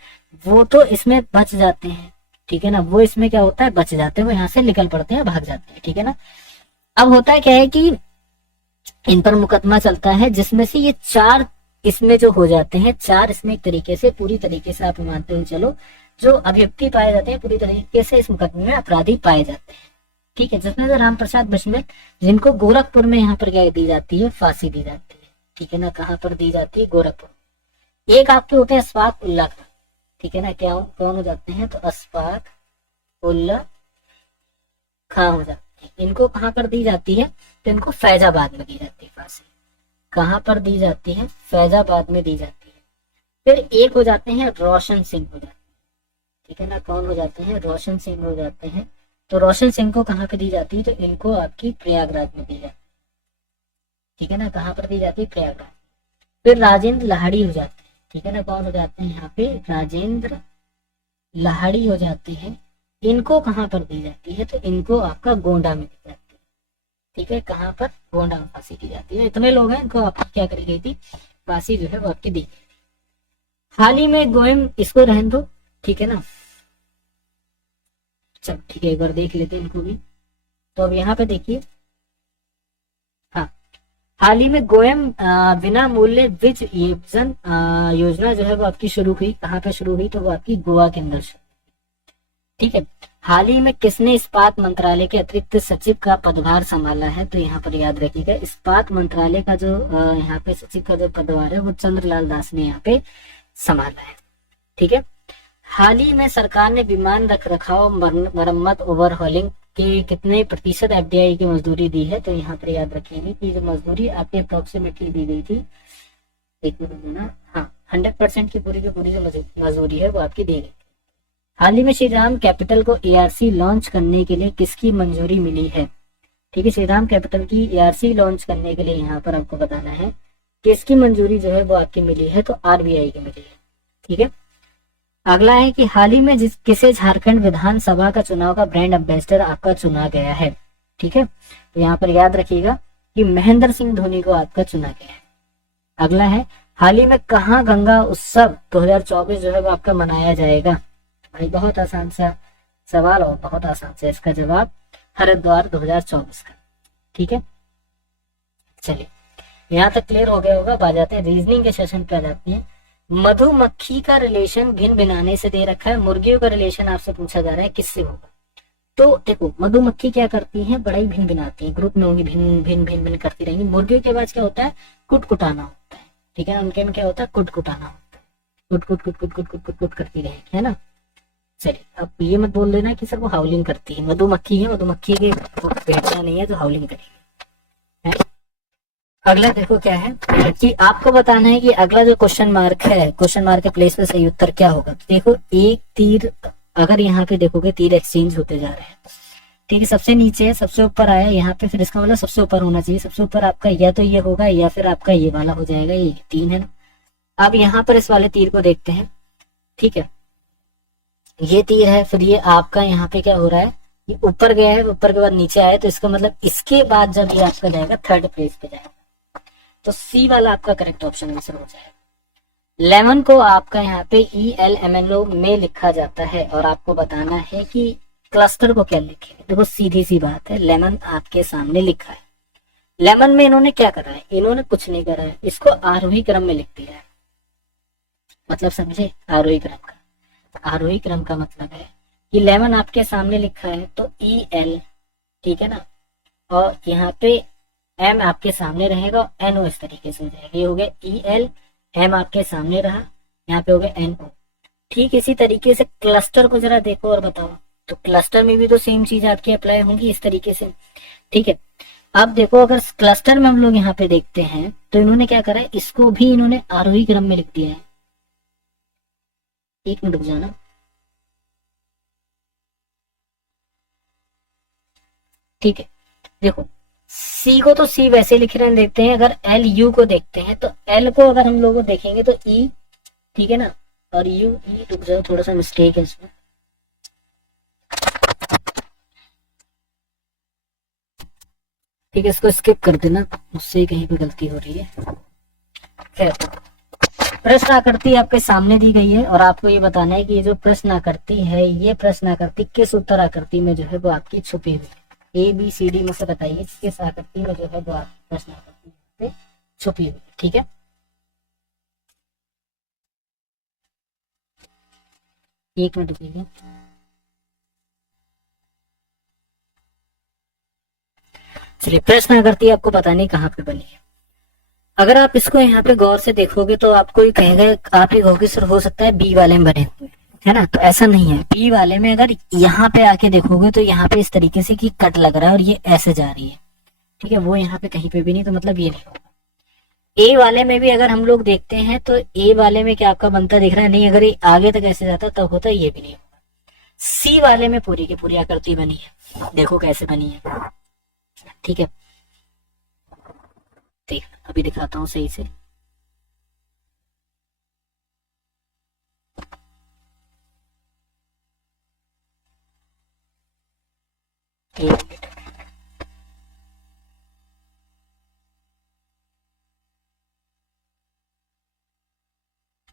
वो तो इसमें बच जाते हैं, ठीक है ना, वो इसमें क्या होता है, बच जाते हैं, वो यहाँ से निकल पड़ते हैं, भाग जाते हैं, ठीक है ना। अब होता है क्या है कि इन पर मुकदमा चलता है, जिसमें से ये 4 इसमें जो हो जाते हैं, 4 इसमें एक तरीके से पूरी तरीके से आप मानते हो चलो, जो अभियुक्ति पाए जाते हैं पूरी तरीके से इस मुकदमे में अपराधी पाए जाते हैं, ठीक है, जिसमें से राम प्रसाद बिस्मिल, जिनको गोरखपुर में यहाँ पर क्या दी जाती है, फांसी दी जाती है, ठीक है ना, कहाँ पर दी जाती है, गोरखपुर। एक आपके होते हैं अशफाक उल्ला खां, ठीक है ना, क्या कौन हो जाते हैं, तो अशफाक उल्ला खां हो जाते हैं। इनको कहाँ पर दी जाती है, तो इनको फैजाबाद में दी जाती है फांसी। कहाँ पर दी जाती है, फैजाबाद में दी जाती है। फिर एक हो जाते हैं रोशन सिंह हो जाते हैं, ठीक है ना, कौन हो जाते हैं, रोशन सिंह हो जाते हैं। तो रोशन सिंह को कहाँ पे दी जाती है, तो इनको आपकी प्रयागराज में दी जाती है, ठीक है ना, कहाँ पर दी जाती है, प्रयागराज। फिर राजेंद्र लाहड़ी हो जाते हैं, ठीक है ना, कौन हो जाते हैं यहाँ पे, राजेंद्र लाहड़ी हो जाते हैं। इनको कहाँ पर दी जाती है, तो इनको आपका गोंडा में दी जाती है, ठीक है, कहाँ पर, गोंडा में फांसी की जाती है। इतने लोग हैं, इनको आपकी क्या करी गई थी, फांसी जो है वो आपकी दी गई थी। हाल ही में गोयम, इसको रहने दो, ठीक है ना, चल ठीक है, एक बार देख लेते हैं इनको भी। तो अब यहाँ पे देखिए, हाँ, हाल ही में गोयम बिना मूल्य विज विजन योजना जो है वो आपकी शुरू हुई, कहाँ पे शुरू हुई, तो वो आपकी गोवा के अंदर शुरू, ठीक है। हाल ही में किसने इस्पात मंत्रालय के अतिरिक्त सचिव का पदभार संभाला है, तो यहाँ पर याद रखिएगा, इस्पात मंत्रालय का जो यहाँ पे सचिव का जो पदभार है वो चंद्रलाल दास ने यहाँ पे संभाला है, ठीक है। हाल ही में सरकार ने विमान रख रखाव मरम्मत ओवरहॉलिंग के कितने प्रतिशत एफडीआई की मजदूरी दी है, तो यहाँ पर याद रखिएगा कि जो मजदूरी आपके अप्रोक्सीमेटली दी गई थी, एक मिनट ना, हाँ, 100% की पूरी जो मजदूरी है वो आपकी दी गई। हाल ही में श्रीराम कैपिटल को एआरसी लॉन्च करने के लिए किसकी मंजूरी मिली है, ठीक है, श्रीराम कैपिटल की एआरसी लॉन्च करने के लिए यहाँ पर आपको बताना है किसकी मंजूरी जो है वो आपकी मिली है, तो आरबीआई की मिली है, ठीक है। अगला है कि हाल ही में किसे झारखंड विधानसभा का चुनाव का ब्रांड एम्बेसडर आपका चुना गया है, ठीक है, तो यहाँ पर याद रखिएगा कि महेंद्र सिंह धोनी को आपका चुना गया है। अगला है, हाल ही में कहाँ गंगा उत्सव 2024 जो है वो आपका मनाया जाएगा, भाई बहुत आसान सा सवाल और बहुत आसान से इसका जवाब, हरिद्वार 2024 का, ठीक है। चलिए यहाँ तक क्लियर हो गया होगा। अब आ जाते हैं रीजनिंग के सेशन पे, आ जाती है। मधुमक्खी का रिलेशन भिन भिनाने से दे रखा है, मुर्गियों का रिलेशन आपसे पूछा जा रहा है किससे होगा। तो देखो मधुमक्खी क्या करती है, बड़ा ही भिन भिनाती है, ग्रुप में होंगी, भिन भिन भिन भिन करती रहेंगी। मुर्गियों के बाद क्या होता है, कुटकुटाना होता है, ठीक है, उनके में क्या होता है, कुटकुटाना होता है, कुट कुट कुट कुट कुट कुट कुट कुट करती रहेगी, है ना। चलिए अब ये मत बोल देना कि सर वो हाउलिंग करती है, मधुमक्खी है, मधुमक्खी के भेड़िया नहीं है जो हाउलिंग करेगी, है। अगला देखो क्या है कि आपको बताना है कि अगला जो क्वेश्चन मार्क है, क्वेश्चन मार्क के प्लेस पे सही उत्तर क्या होगा। तो देखो एक तीर, अगर यहाँ पे देखोगे तीर एक्सचेंज होते जा रहे हैं, ठीक है, सबसे नीचे है, सबसे ऊपर आया यहाँ पे, फिर इसका मतलब सबसे ऊपर होना चाहिए। सबसे ऊपर आपका या तो ये होगा या फिर आपका ये वाला हो जाएगा, ये 3 है ना। अब यहाँ पर इस वाले तीर को देखते हैं, ठीक है, ये तीर है, फिर ये आपका यहाँ पे क्या हो रहा है, ये ऊपर गया है, ऊपर के बाद नीचे आया, तो इसका मतलब इसके बाद जब ये आपका जाएगा थर्ड प्लेस पे जाएगा, तो सी वाला आपका करेक्ट ऑप्शन आंसर हो जाएगा। लेमन को आपका यहाँ पे ELMNO में लिखा जाता है, और आपको बताना है कि क्लस्टर को क्या लिखे। देखो सीधी सी बात है, लेमन आपके सामने लिखा है। लेमन में इन्होंने क्या करा है, इन्होंने कुछ नहीं करा है, इसको आरोही क्रम में लिख दिया है। मतलब समझे आरोही क्रम का, आरोही क्रम का मतलब है कि लेमन आपके सामने लिखा है तो EL, ठीक है ना, और यहाँ पे M आपके सामने रहेगा और NO इस तरीके से हो जाएगा। ये हो गया EL, M आपके सामने रहा, यहाँ पे हो गया NO। ठीक इसी तरीके से क्लस्टर को जरा देखो और बताओ, तो क्लस्टर में भी तो सेम चीज आपकी अप्लाई होंगी इस तरीके से, ठीक है। अब देखो अगर क्लस्टर में हम लोग यहाँ पे देखते हैं तो इन्होंने क्या करा है, इसको भी इन्होंने आरोही क्रम में लिख दिया है। एक मिनट रुक जाना, ठीक है। देखो सी को तो सी वैसे लिख रहे देखते हैं, अगर LU को देखते हैं तो L को अगर हम लोग देखेंगे तो E, ठीक है ना, और U E, रुक जाओ थोड़ा सा मिस्टेक है इसमें, ठीक है, इसको स्किप कर देना, मुझसे ही कहीं पे गलती हो रही है। खैर, प्रश्न आकृति आपके सामने दी गई है और आपको ये बताना है कि ये जो प्रश्न आकृति है, ये प्रश्न आकृति किस उत्तर आकृति में जो है वो आपकी छुपी हुई है। ए बी सी डी में से बताइए किस आकृति में जो है वो आपकी प्रश्न आकृति पे छुपी हुई है। ठीक है, एक मिनट दीजिए। चलिए, प्रश्न आकृति आपको पता नहीं कहाँ पे बनी है। अगर आप इसको यहाँ पे गौर से देखोगे तो आपको ये कहेगा, आप ये कहोगे सर हो सकता है बी वाले में बने हुए, है ना, तो ऐसा नहीं है। बी वाले में अगर यहाँ पे आके देखोगे तो यहाँ पे इस तरीके से कि कट लग रहा है और ये ऐसे जा रही है। ठीक है, वो यहाँ पे कहीं पे भी नहीं, तो मतलब ये नहीं होगा। ए वाले में भी अगर हम लोग देखते हैं तो ए वाले में क्या आपका बनता दिख रहा है, नहीं, अगर ये आगे तक ऐसे जाता तब होता, ये भी नहीं होगा। सी वाले में पूरी की पूरी आकृति बनी है, देखो कैसे बनी है। ठीक है, देख अभी दिखाता हूँ सही से।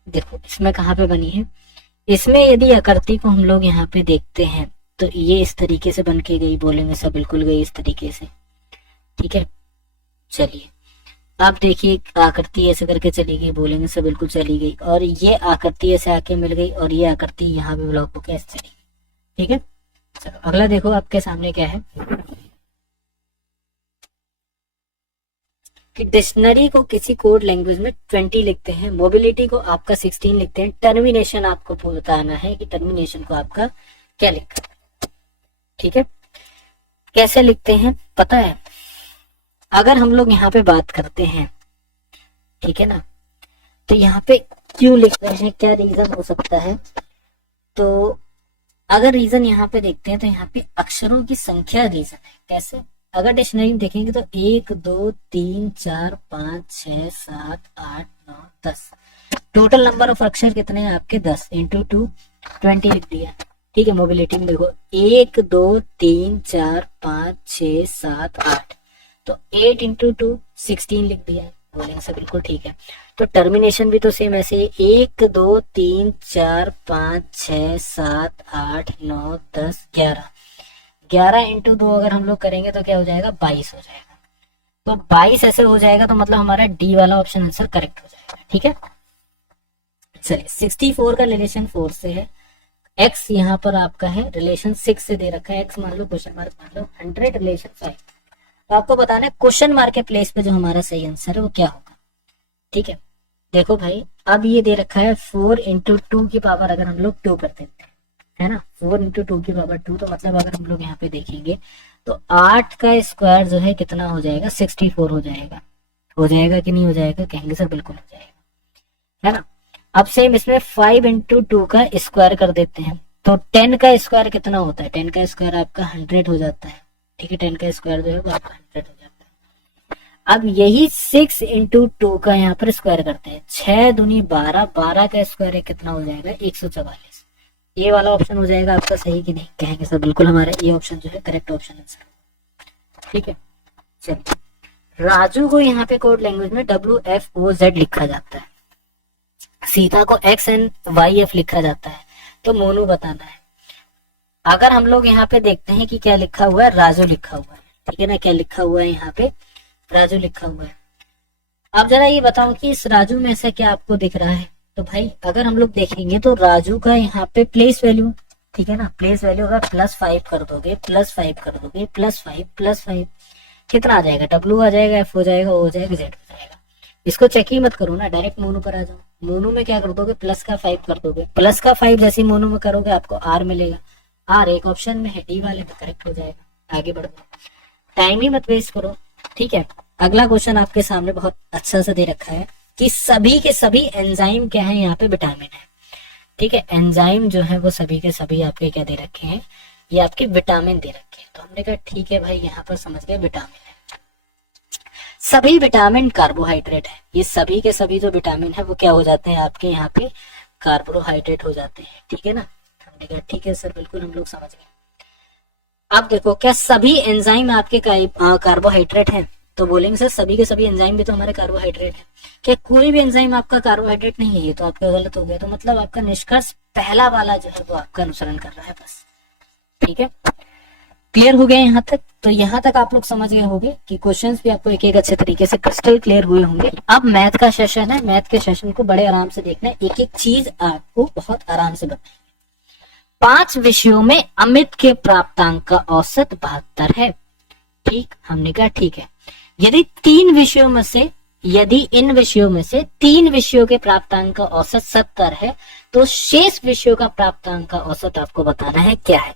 देखो इसमें कहाँ पे बनी है, इसमें यदि आकृति को हम लोग यहाँ पे देखते हैं तो ये इस तरीके से बन के गई, बोलेंगे सब बिल्कुल गई इस तरीके से। ठीक है, चलिए आप देखिए आकृति ऐसे करके चली गई, बोलेंगे सब बिल्कुल चली गई, और ये आकृति ऐसे आके मिल गई और ये आकृति यहाँ पे ब्लॉक होकर ऐसे चली गई। ठीक है, चलो अगला देखो आपके सामने क्या है कि डिक्शनरी को किसी कोड लैंग्वेज में 20 लिखते हैं, मोबिलिटी को आपका 16 लिखते हैं, टर्मिनेशन आपको बताना है कि टर्मिनेशन को आपका क्या लिखा है। ठीक है, कैसे लिखते हैं पता है, अगर हम लोग यहाँ पे बात करते हैं, ठीक है ना, तो यहाँ पे क्यों लिख रहे हैं, क्या रीजन हो सकता है, तो अगर रीजन यहाँ पे देखते हैं तो यहाँ पे अक्षरों की संख्या रीजन है। कैसे, अगर डिक्शनरी में देखेंगे तो 1 2 3 4 5 6 7 8 9 10, टोटल नंबर ऑफ अक्षर कितने हैं आपके 10 इंटू 2 20 लिख दिया। ठीक है, मोबिलिटी में देखो 1 2 3 4 5 6 7 8, तो 8 इंटू 2 16 लिख दिया, बोलेंगे सब बिल्कुल ठीक है। तो टर्मिनेशन भी तो सेम ऐसे 1 2 3 4 5 6 7 8 9 10 11, 11 इंटू 2 अगर हम लोग करेंगे तो क्या हो जाएगा 22 हो जाएगा। तो 22 ऐसे हो जाएगा, तो मतलब हमारा डी वाला ऑप्शन आंसर करेक्ट हो जाएगा। ठीक है, चलिए 64 का रिलेशन 4 से है, x यहाँ पर आपका है रिलेशन 6 से दे रखा है, x मान लो क्वेश्चन मार्क मान लो, 100 रिलेशन 5, तो आपको बताना है क्वेश्चन मार्क के प्लेस पे जो हमारा सही आंसर है वो क्या होगा। ठीक है, देखो भाई अब ये दे रखा है 4 इंटू 2 की पावर अगर हम लोग 2 कर देते हैं, है ना, 4 इंटू 2 की पावर 2, तो मतलब अगर हम लोग यहाँ पे देखेंगे तो 8 का स्क्वायर जो है कितना हो जाएगा 64 हो जाएगा। हो जाएगा कि नहीं हो जाएगा, कहेंगे सर बिल्कुल हो जाएगा, है ना। अब सेम इसमें 5 इंटू 2 का स्क्वायर कर देते हैं, तो 10 का स्क्वायर कितना होता है, 10 का स्क्वायर आपका 100 हो जाता है। ठीक है, 10 का स्क्वायर जो है वो आपका 100 हो जाता है। अब यही 6 इंटू 2 का यहाँ पर स्क्वायर करते हैं, 6 दूनी 12, 12 का स्क्वायर कितना हो जाएगा 144। ये वाला ऑप्शन हो जाएगा आपका सही कि नहीं, कहेंगे सर बिल्कुल हमारा ये ऑप्शन जो है करेक्ट ऑप्शन आंसर। ठीक है, चलिए राजू को यहाँ पे कोड लैंग्वेज में WFOZ लिखा जाता है, सीता को XNYF लिखा जाता है, तो मोनू बताना है। अगर हम लोग यहाँ पे देखते हैं कि क्या लिखा हुआ है, राजू लिखा हुआ है। ठीक है ना, क्या लिखा हुआ है यहाँ पे, राजू लिखा हुआ है। अब जरा ये बताओ कि इस राजू में ऐसा क्या आपको दिख रहा है, तो भाई अगर हम लोग देखेंगे तो राजू का यहाँ पे प्लेस वैल्यू, ठीक है ना, प्लेस वैल्यू अगर +5 कर दोगे, +5 कर दोगे, +5 +5 कितना आ जाएगा, W आ जाएगा, F हो जाएगा, O हो जाएगा, Z हो जाएगा। इसको चेक ही मत करो ना, डायरेक्ट मोनू पर आ जाओ। मोनू में क्या कर दोगे, प्लस का 5 कर दोगे, प्लस का 5 जैसे मोनू में करोगे आपको R मिलेगा, R एक ऑप्शन में है, डी वाले में करेक्ट हो जाएगा। आगे बढ़ो, टाइम ही मत वेस्ट करो। ठीक है, अगला क्वेश्चन आपके सामने बहुत अच्छा से दे रखा है कि सभी के सभी एंजाइम क्या है, यहाँ पे विटामिन है। ठीक है, एंजाइम जो है वो सभी के सभी आपके क्या दे रखे हैं, ये आपके विटामिन दे रखे हैं। तो हमने कहा ठीक है भाई, यहाँ पर समझ गए विटामिन है। सभी विटामिन कार्बोहाइड्रेट है, ये सभी के सभी जो विटामिन है वो क्या हो जाते हैं आपके यहाँ पे कार्बोहाइड्रेट हो जाते हैं। ठीक है ना, हमने कहा ठीक है सर बिल्कुल हम लोग समझ गए। अब देखो, क्या सभी एंजाइम आपके कार्बोहाइड्रेट हैं? तो बोलेंगे सर सभी के सभी एंजाइम भी तो हमारे कार्बोहाइड्रेट है। क्या कोई भी एंजाइम आपका कार्बोहाइड्रेट नहीं है? ये तो आपका गलत हो गया। तो मतलब आपका निष्कर्ष पहला वाला जो है वो आपका अनुसरण कर रहा है बस। ठीक है, क्लियर हो गया यहाँ तक? तो यहाँ तक आप लोग समझ गए होंगे कि क्वेश्चंस भी आपको एक एक अच्छे तरीके से क्रिस्टल क्लियर हुए होंगे। अब मैथ का सेशन है, मैथ के सेशन को बड़े आराम से देखना है, एक एक चीज आपको बहुत आराम से बताना। 5 विषयों में अमित के प्राप्तांक का औसत 72 है। ठीक, हमने कहा ठीक है। यदि इन विषयों में से 3 विषयों के प्राप्तांक का औसत 70 है, तो शेष विषयों का प्राप्तांक का औसत आपको बताना है क्या है।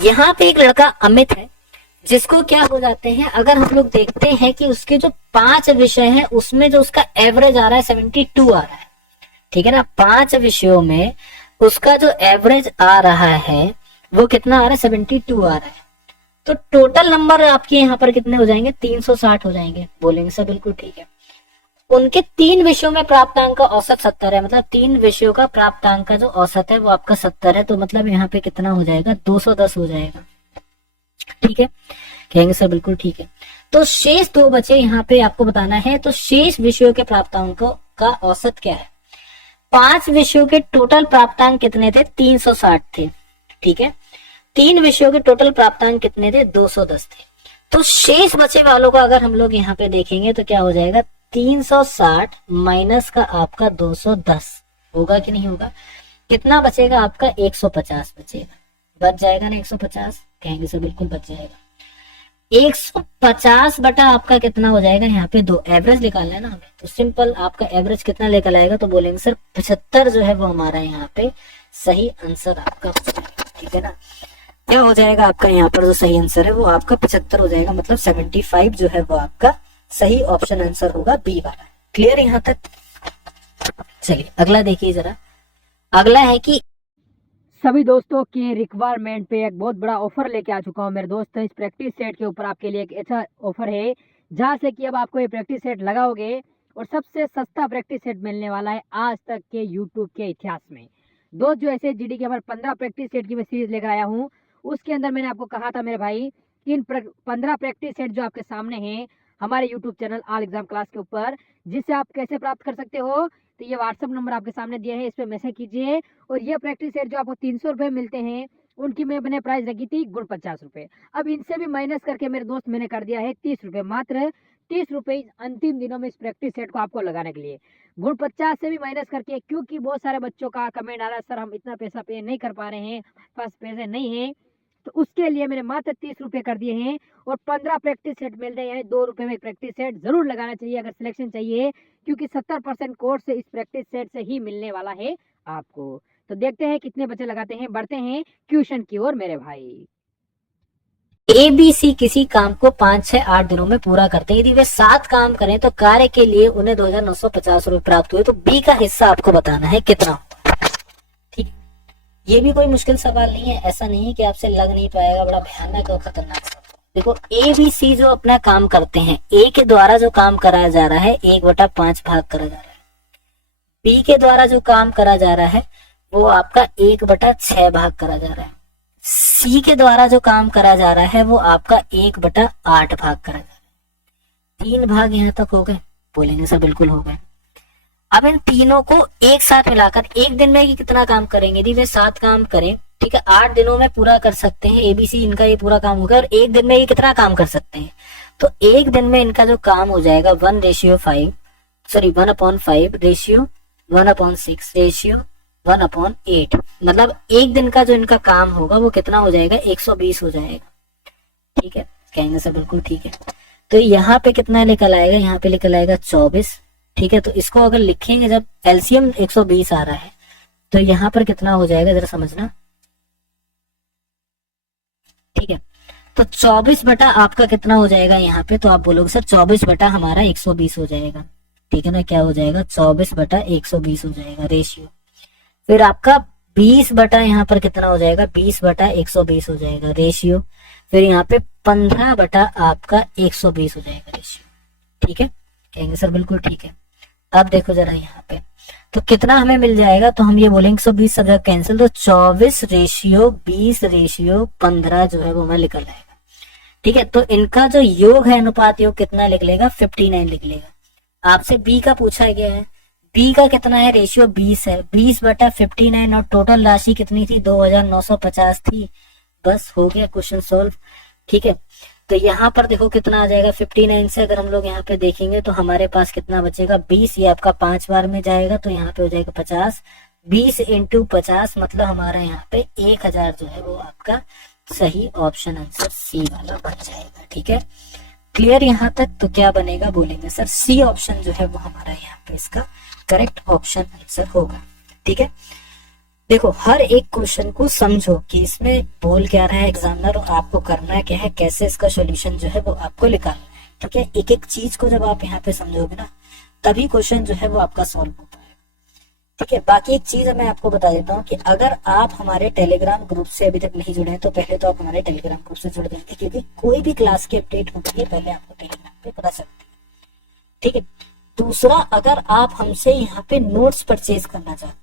यहाँ पे एक लड़का अमित है, जिसको क्या हो जाते हैं, अगर हम लोग देखते हैं कि उसके जो 5 विषय हैं उसमें जो उसका एवरेज आ रहा है 72 आ रहा है। ठीक है ना, 5 विषयों में उसका जो एवरेज आ रहा है वो कितना आ रहा है? 72 आ रहा है। तो टोटल नंबर आपके यहाँ पर कितने हो जाएंगे? 360 हो जाएंगे। बोलेंगे सर बिल्कुल ठीक है। उनके 3 विषयों में प्राप्तांक का औसत 70 है, मतलब 3 विषयों का प्राप्तांक का जो औसत है वो आपका 70 है। तो मतलब यहाँ पे कितना हो जाएगा? 210 हो जाएगा। ठीक है, कहेंगे सर बिल्कुल ठीक है। तो शेष 2 बचे, यहाँ पे आपको बताना है। तो शेष विषयों के प्राप्तांकों का औसत क्या है? 5 विषयों के टोटल प्राप्तांक कितने थे? 360 थे। ठीक है, 3 विषयों के टोटल प्राप्तांक कितने थे? 210 थे। तो शेष बचे वालों को अगर हम लोग यहाँ पे देखेंगे तो क्या हो जाएगा? 360 माइनस का आपका 210 होगा कि नहीं होगा? कितना बचेगा आपका? 150 बचेगा। बच जाएगा ना 150? कहेंगे सर बिल्कुल बच जाएगा। 150 बटा आपका कितना हो जाएगा? यहाँ पे 2 एवरेज निकालना है ना हमें, तो सिंपल आपका एवरेज कितना लेकर आएगा? तो बोलेंगे सर 75 जो है वो हमारा यहाँ पे सही आंसर आपका हो जाएगा। ठीक है ना, क्या हो जाएगा आपका यहाँ पर जो सही आंसर है वो आपका 75 हो जाएगा, मतलब 75 जो है वो आपका सही ऑप्शन आंसर होगा बी वाला। क्लियर यहाँ तक? चलिए अगला देखिए जरा। अगला है कि सभी दोस्तों के रिक्वायरमेंट पे एक बहुत बड़ा ऑफर लेके आ चुका हूँ मेरे दोस्त। इस प्रैक्टिस सेट के ऊपर आपके लिए एक अच्छा ऑफर है, जहाँ से कि अब आपको ये प्रैक्टिस सेट लगाओगे और सबसे सस्ता प्रैक्टिस सेट मिलने वाला है आज तक के यूट्यूब के इतिहास में। दोस्त जो ऐसे जीडी के हमारे 15 प्रैक्टिस सेट की मैं सीरीज लेकर आया हूँ, उसके अंदर मैंने आपको कहा था मेरे भाई कि इन 15 प्रैक्टिस सेट जो आपके सामने हैं हमारे YouTube channel all exam class के ऊपर, जिससे आप कैसे प्राप्त कर सकते हो। तो ये व्हाट्सएप नंबर आपके सामने दिया है, इस पर मैसेज कीजिए। और ये प्रैक्टिस सेट जो आपको 300 रुपये मिलते हैं, उनकी मैंने प्राइस रखी थी गुण 50 रुपये। अब इनसे भी माइनस करके मेरे दोस्त मैंने कर दिया है 30 रुपये, मात्र 30 रुपये अंतिम दिनों में इस प्रैक्टिस सेट को आपको लगाने के लिए। गुण 50 से भी माइनस करके, क्योंकि बहुत सारे बच्चों का कमेंट आ रहा है सर हम इतना पैसा पे नहीं कर पा रहे हैं, पास पैसे नहीं है, तो उसके लिए मैंने मात्र 30 रुपये कर दिए हैं। और 15 प्रैक्टिस सेट मिल रहे हैं, यानी 2 रुपये में प्रैक्टिस सेट जरूर लगाना चाहिए अगर सिलेक्शन चाहिए, क्योंकि 70% कोर्स इस प्रैक्टिस सेट से ही मिलने वाला है आपको। तो देखते हैं कितने बच्चे लगाते हैं, बढ़ते हैं क्वेश्चन की ओर मेरे भाई। ABC किसी काम को 5, 6, 8 दिनों में पूरा करते हैं। यदि वे 7 काम करें तो कार्य के लिए उन्हें 2950 रुपए प्राप्त हुए। तो बी का हिस्सा आपको बताना है कितना। ठीक, ये भी कोई मुश्किल सवाल नहीं है, ऐसा नहीं है कि आपसे लग नहीं पाएगा, बड़ा भयानक और खतरनाक सवाल। देखो ABC जो अपना काम करते हैं, ए के द्वारा जो काम कराया जा रहा है 1/5 भाग करा जा रहा है। बी के द्वारा जो काम करा जा रहा है वो आपका 1/6 भाग करा जा रहा है। सी के द्वारा जो काम करा जा रहा है वो आपका 1/8 भाग करा जा रहा है। 3 भाग यहाँ तक हो गए? बोलेंगे सर बिल्कुल हो गए। अब इन तीनों को एक साथ मिलाकर एक दिन में कितना काम करेंगे? यदि वे 7 काम करें, ठीक है, 8 दिनों में पूरा कर सकते हैं। ABC इनका ये पूरा काम हो गया। और एक दिन में ये कितना काम कर सकते हैं? तो एक दिन में इनका जो काम हो जाएगा 1/5 रेशियो 1/6 रेशियो 1/8, मतलब एक दिन का जो इनका काम होगा वो कितना हो जाएगा? 120 हो जाएगा। ठीक है, कहेंगे सर बिल्कुल ठीक है। तो यहाँ पे कितना निकल आएगा? यहाँ पे निकल आएगा 24। ठीक है, तो इसको अगर लिखेंगे, जब एलसीएम 120 आ रहा है तो यहाँ पर कितना हो जाएगा जरा समझना। ठीक है, तो 24 बटा आपका कितना हो जाएगा यहाँ पे? तो आप बोलोगे सर 24 बटा हमारा 120 हो जाएगा। ठीक है ना, क्या हो जाएगा? 24 बटा 120 हो जाएगा रेशियो। फिर आपका 20 बटा यहाँ पर कितना हो जाएगा? 20 बटा 120 हो जाएगा रेशियो। फिर यहाँ पे 15 बटा आपका 120 हो जाएगा रेशियो। ठीक है, कहेंगे सर बिल्कुल ठीक है। अब देखो जरा यहाँ पे तो कितना हमें मिल जाएगा, तो हम ये बोलेंगे 120 सब कैंसिल, तो 24:20:15 जो है वो हमें निकल आएगा। ठीक है, तो इनका जो योग है, अनुपात योग कितना लिख लेगा, 59 लिख लेगा। आपसे बी का पूछा गया है, बी का कितना है, रेशियो 20 है, 20/59 और टोटल राशि कितनी थी, 2950 थी। बस हो गया क्वेश्चन सॉल्व। ठीक है, तो यहाँ पर देखो कितना आ जाएगा, 59 से अगर हम लोग यहाँ पे देखेंगे तो हमारे पास कितना बचेगा, 20, ये आपका 5 बार में जाएगा तो यहाँ पे हो जाएगा 50, 20 × 50 मतलब हमारा यहाँ पे 1000 जो है वो आपका सही ऑप्शन आंसर सी वाला बन जाएगा। ठीक है, क्लियर यहाँ तक। तो क्या बनेगा, बोलेंगे सर सी ऑप्शन जो है वो हमारा यहाँ पे इसका करेक्ट ऑप्शन आंसर होगा। ठीक है, देखो हर एक क्वेश्चन को समझो कि इसमें बोल क्या रहा है एग्जामिनर और आपको करना क्या है, कैसे इसका सॉल्यूशन जो है वो आपको निकालना है। ठीक है, एक एक चीज को जब आप यहाँ पे समझोगे ना, तभी क्वेश्चन जो है वो आपका सॉल्व हो पाएगा। ठीक है, बाकी एक चीज मैं आपको बता देता हूँ कि अगर आप हमारे टेलीग्राम ग्रुप से अभी तक नहीं जुड़े हैं तो पहले तो आप हमारे टेलीग्राम ग्रुप से जुड़ जाएंगे, क्योंकि कोई भी क्लास की अपडेट होती है पहले आपको टेलीग्राम पे पता सकते हैं। ठीक है, दूसरा, अगर आप हमसे यहाँ पे नोट्स परचेज करना चाहते हैं,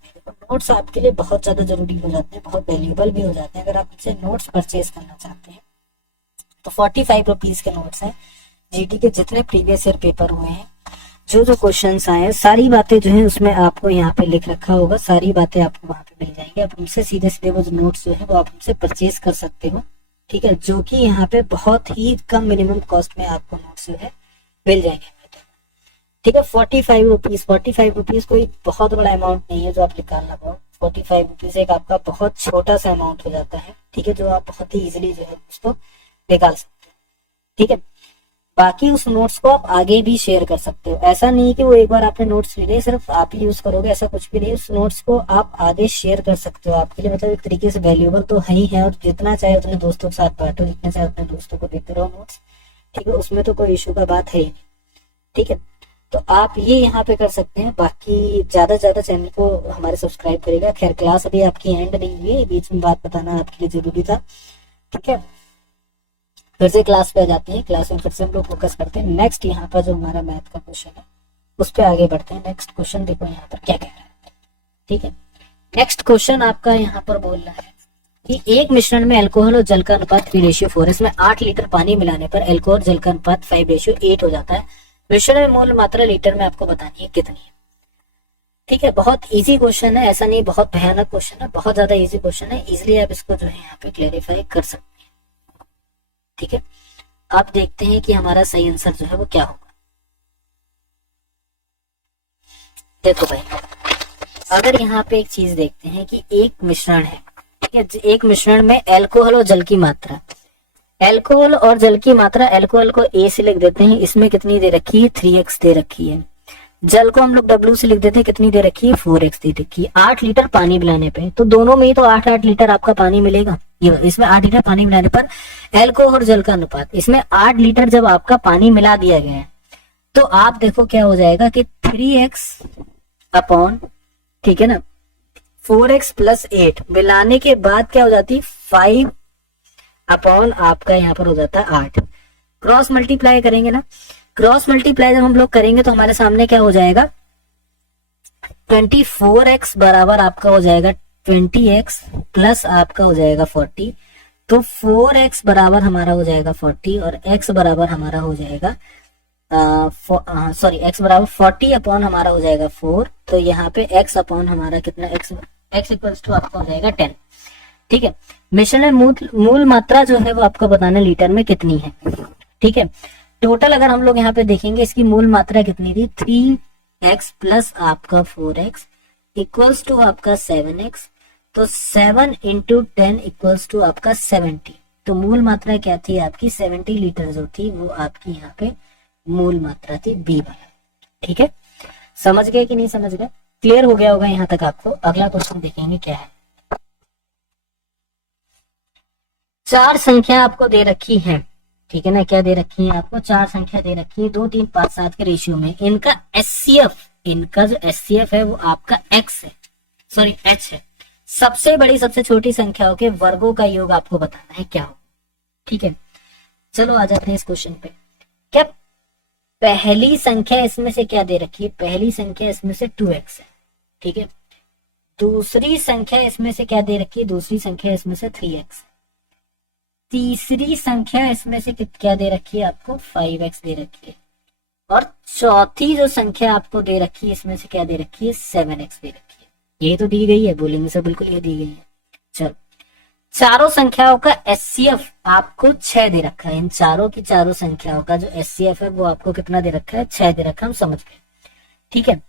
नोट्स आपके लिए बहुत ज्यादा जरूरी हो जाते हैं, बहुत वैल्यूएबल भी हो जाते हैं। अगर आप हमसे नोट्स परचेज करना चाहते हैं तो 45 रुपीज के नोट्स हैं, जीटी के जितने प्रीवियस ईयर पेपर हुए हैं, जो जो क्वेश्चंस आए हैं, सारी बातें जो है उसमें आपको यहाँ पे लिख रखा होगा, सारी बातें आपको वहां पे मिल जाएंगी। आप हमसे सीधे सीधे वो नोट्स जो है वो आप हमसे परचेज कर सकते हो। ठीक है, जो कि यहाँ पे बहुत ही कम मिनिमम कॉस्ट में आपको नोट्स जो है मिल जाएंगे। ठीक है, 45 रुपीज कोई बहुत बड़ा अमाउंट नहीं है जो आप निकालना पाओ। 45 रुपीज एक आपका बहुत छोटा सा अमाउंट हो जाता है। ठीक है, जो आप बहुत ही इजिली जो है उसको निकाल सकते हो। ठीक है, बाकी उस नोट्स को आप आगे भी शेयर कर सकते हो। ऐसा नहीं कि वो एक बार आपने नोट्स ले लिए सिर्फ आप ही यूज करोगे, ऐसा कुछ भी नहीं। उस नोट्स को आप आगे शेयर कर सकते हो, आपके लिए मतलब एक तरीके से वैल्यूएबल तो है ही है। और जितना चाहे उतने दोस्तों के साथ बांटो, जितने चाहे अपने दोस्तों को देते रहो नोट्स। ठीक है, उसमें तो कोई इशू का बात है ही नहीं। ठीक है, तो आप ये यहाँ पे कर सकते हैं। बाकी ज्यादा से ज्यादा चैनल को हमारे सब्सक्राइब करेगा। खैर क्लास अभी आपकी एंड नहीं हुई, बीच में बात बताना आपके लिए जरूरी था। ठीक है, फिर से क्लास पे आ जाती है, क्लास में फिर से हम लोग फोकस करते हैं। नेक्स्ट यहाँ पर जो हमारा मैथ का क्वेश्चन है उस पर आगे बढ़ते हैं। नेक्स्ट क्वेश्चन देखो यहाँ पर क्या कह रहा है। ठीक है, नेक्स्ट क्वेश्चन आपका यहाँ पर बोल रहा है कि एक मिश्रण में अल्कोहल और जल का अनुपात 3:4, इसमें 8 लीटर पानी मिलाने पर अल्कोहल जल का अनुपात 5:8 हो जाता है। मिश्रण में मोल मात्रा लीटर में आपको बतानी है कितनी है। ठीक है, बहुत इजी क्वेश्चन है, ऐसा नहीं बहुत भयानक क्वेश्चन है, बहुत ज्यादा इजी क्वेश्चन है। इजिली आप इसको जो है यहाँ पे क्लेरिफाई कर सकते हैं। ठीक है, आप देखते हैं कि हमारा सही आंसर जो है वो क्या होगा। देखो भाई, अगर यहाँ पे एक चीज देखते हैं कि एक मिश्रण है, ठीक है, एक मिश्रण में अल्कोहल और जल की मात्रा, अल्कोहल और जल की मात्रा, अल्कोहल को ए से लिख देते हैं, इसमें कितनी दे रखी है, 3x दे रखी है। जल को हम लोग W से लिख देते हैं, कितनी दे रखी है, 4x दे रखी है। 8 लीटर पानी मिलाने पे, तो दोनों में ही तो 8-8 लीटर आपका पानी मिलेगा। ये इसमें 8 लीटर पानी मिलाने पर अल्कोहल और जल का अनुपात, इसमें 8 लीटर जब आपका पानी मिला दिया गया है तो आप देखो क्या हो जाएगा कि 3x अपॉन, ठीक है ना, 4x + 8 मिलाने के बाद क्या हो जाती है, 5 अपॉन आपका यहाँ पर हो जाता है 8। क्रॉस मल्टीप्लाई करेंगे ना, क्रॉस मल्टीप्लाई जब हम लोग करेंगे तो हमारे सामने क्या हो जाएगा, 24x बराबर आपका हो जाएगा 20x प्लस आपका हो जाएगा 40। तो 4x बराबर हमारा हो जाएगा 40 और x बराबर हमारा हो जाएगा सॉरी x बराबर 40 अपॉन हमारा हो जाएगा 4। तो यहाँ पे x अपॉन हमारा कितना, x इक्वल्स टू आपका हो जाएगा 10। ठीक है, मिश्रण में मूल मात्रा जो है वो आपको बताना लीटर में कितनी है। ठीक है, टोटल अगर हम लोग यहाँ पे देखेंगे इसकी मूल मात्रा कितनी थी, 3x प्लस आपका 4x इक्वल्स टू आपका 7x। तो 7 × 10 इक्वल्स टू आपका 70। तो मूल मात्रा क्या थी आपकी, 70 लीटर जो थी वो आपकी यहाँ पे मूल मात्रा थी, बी वाला। ठीक है, समझ गए कि नहीं समझ गए, क्लियर हो गया होगा यहाँ तक आपको। अगला क्वेश्चन देखेंगे क्या है। 4 संख्या आपको दे रखी है, ठीक है ना, क्या दे रखी है आपको, 4 संख्या दे रखी है 2, 3, 5, 7 के रेशियो में। इनका HCF, इनका जो HCF है वो आपका x है, सॉरी h है। सबसे बड़ी सबसे छोटी संख्याओं के वर्गों का योग आपको बताना है क्या हो। ठीक है, चलो आ जाते हैं इस क्वेश्चन पे। क्या पहली संख्या इसमें से क्या दे रखी है, पहली संख्या इसमें से 2x है। ठीक है। दूसरी संख्या इसमें से क्या दे रखी है, दूसरी संख्या इसमें से 3x। तीसरी संख्या इसमें से क्या दे रखी है आपको, 5x दे रखी है। और चौथी जो संख्या आपको दे रखी है इसमें से क्या दे रखी है, 7x दे रखी है। ये तो दी गई है, बोलेंगे सर बिल्कुल ये दी गई है। चलो, चारों संख्याओं का HCF आपको 6 दे रखा है। इन चारों की चारों संख्याओं का जो HCF है वो आपको कितना दे रखा है, 6 दे रखा है, हम समझ गए। ठीक है।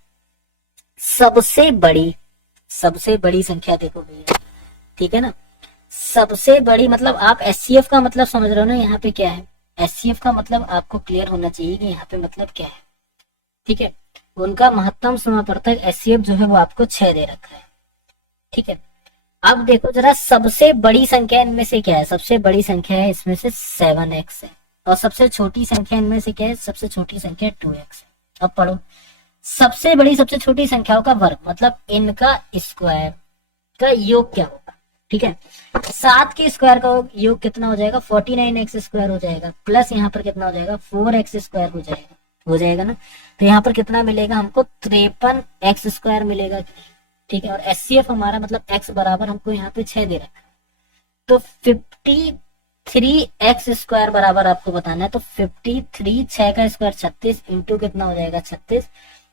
सबसे बड़ी संख्या देखो भैया, ठीक है ना, सबसे बड़ी मतलब आप HCF का मतलब समझ रहे हो ना, यहाँ पे क्या है, HCF का मतलब आपको क्लियर होना चाहिए कि यहाँ पे मतलब क्या है। ठीक है, उनका महत्तम समापवर्तक HCF जो है वो आपको 6 दे रखा है। ठीक है, अब देखो जरा, सबसे बड़ी संख्या इनमें से क्या है, सबसे बड़ी संख्या है इसमें से 7x है। और सबसे छोटी संख्या इनमें से क्या है, सबसे छोटी संख्या 2x है। अब पढ़ो, सबसे बड़ी सबसे छोटी संख्याओं का वर्ग मतलब इनका स्क्वायर का योग क्या होगा। ठीक है, 7 के स्क्वायर का योग कितना हो जाएगा, 49x स्क्वायर हो जाएगा, प्लस यहाँ पर कितना हो जाएगा, 4x स्क्वायर हो जाएगा ना। तो यहाँ पर कितना मिलेगा हमको, 53x स्क्वायर मिलेगा। ठीक है, और HCF हमारा मतलब x बराबर हमको यहाँ पे 6 दे रखा है, तो 53x स्क्वायर बराबर आपको बताना है। तो 53, 6 का स्क्वायर 36 इंटू कितना हो जाएगा, 36।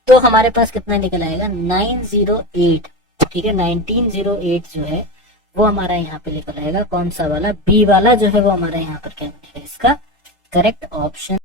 तो हमारे पास कितना निकल आएगा, 908। ठीक है, 1908 जो है वो हमारा यहाँ पे निकल आएगा। कौन सा वाला, बी वाला जो है वो हमारा यहाँ पर क्या बनेगा, इसका करेक्ट ऑप्शन।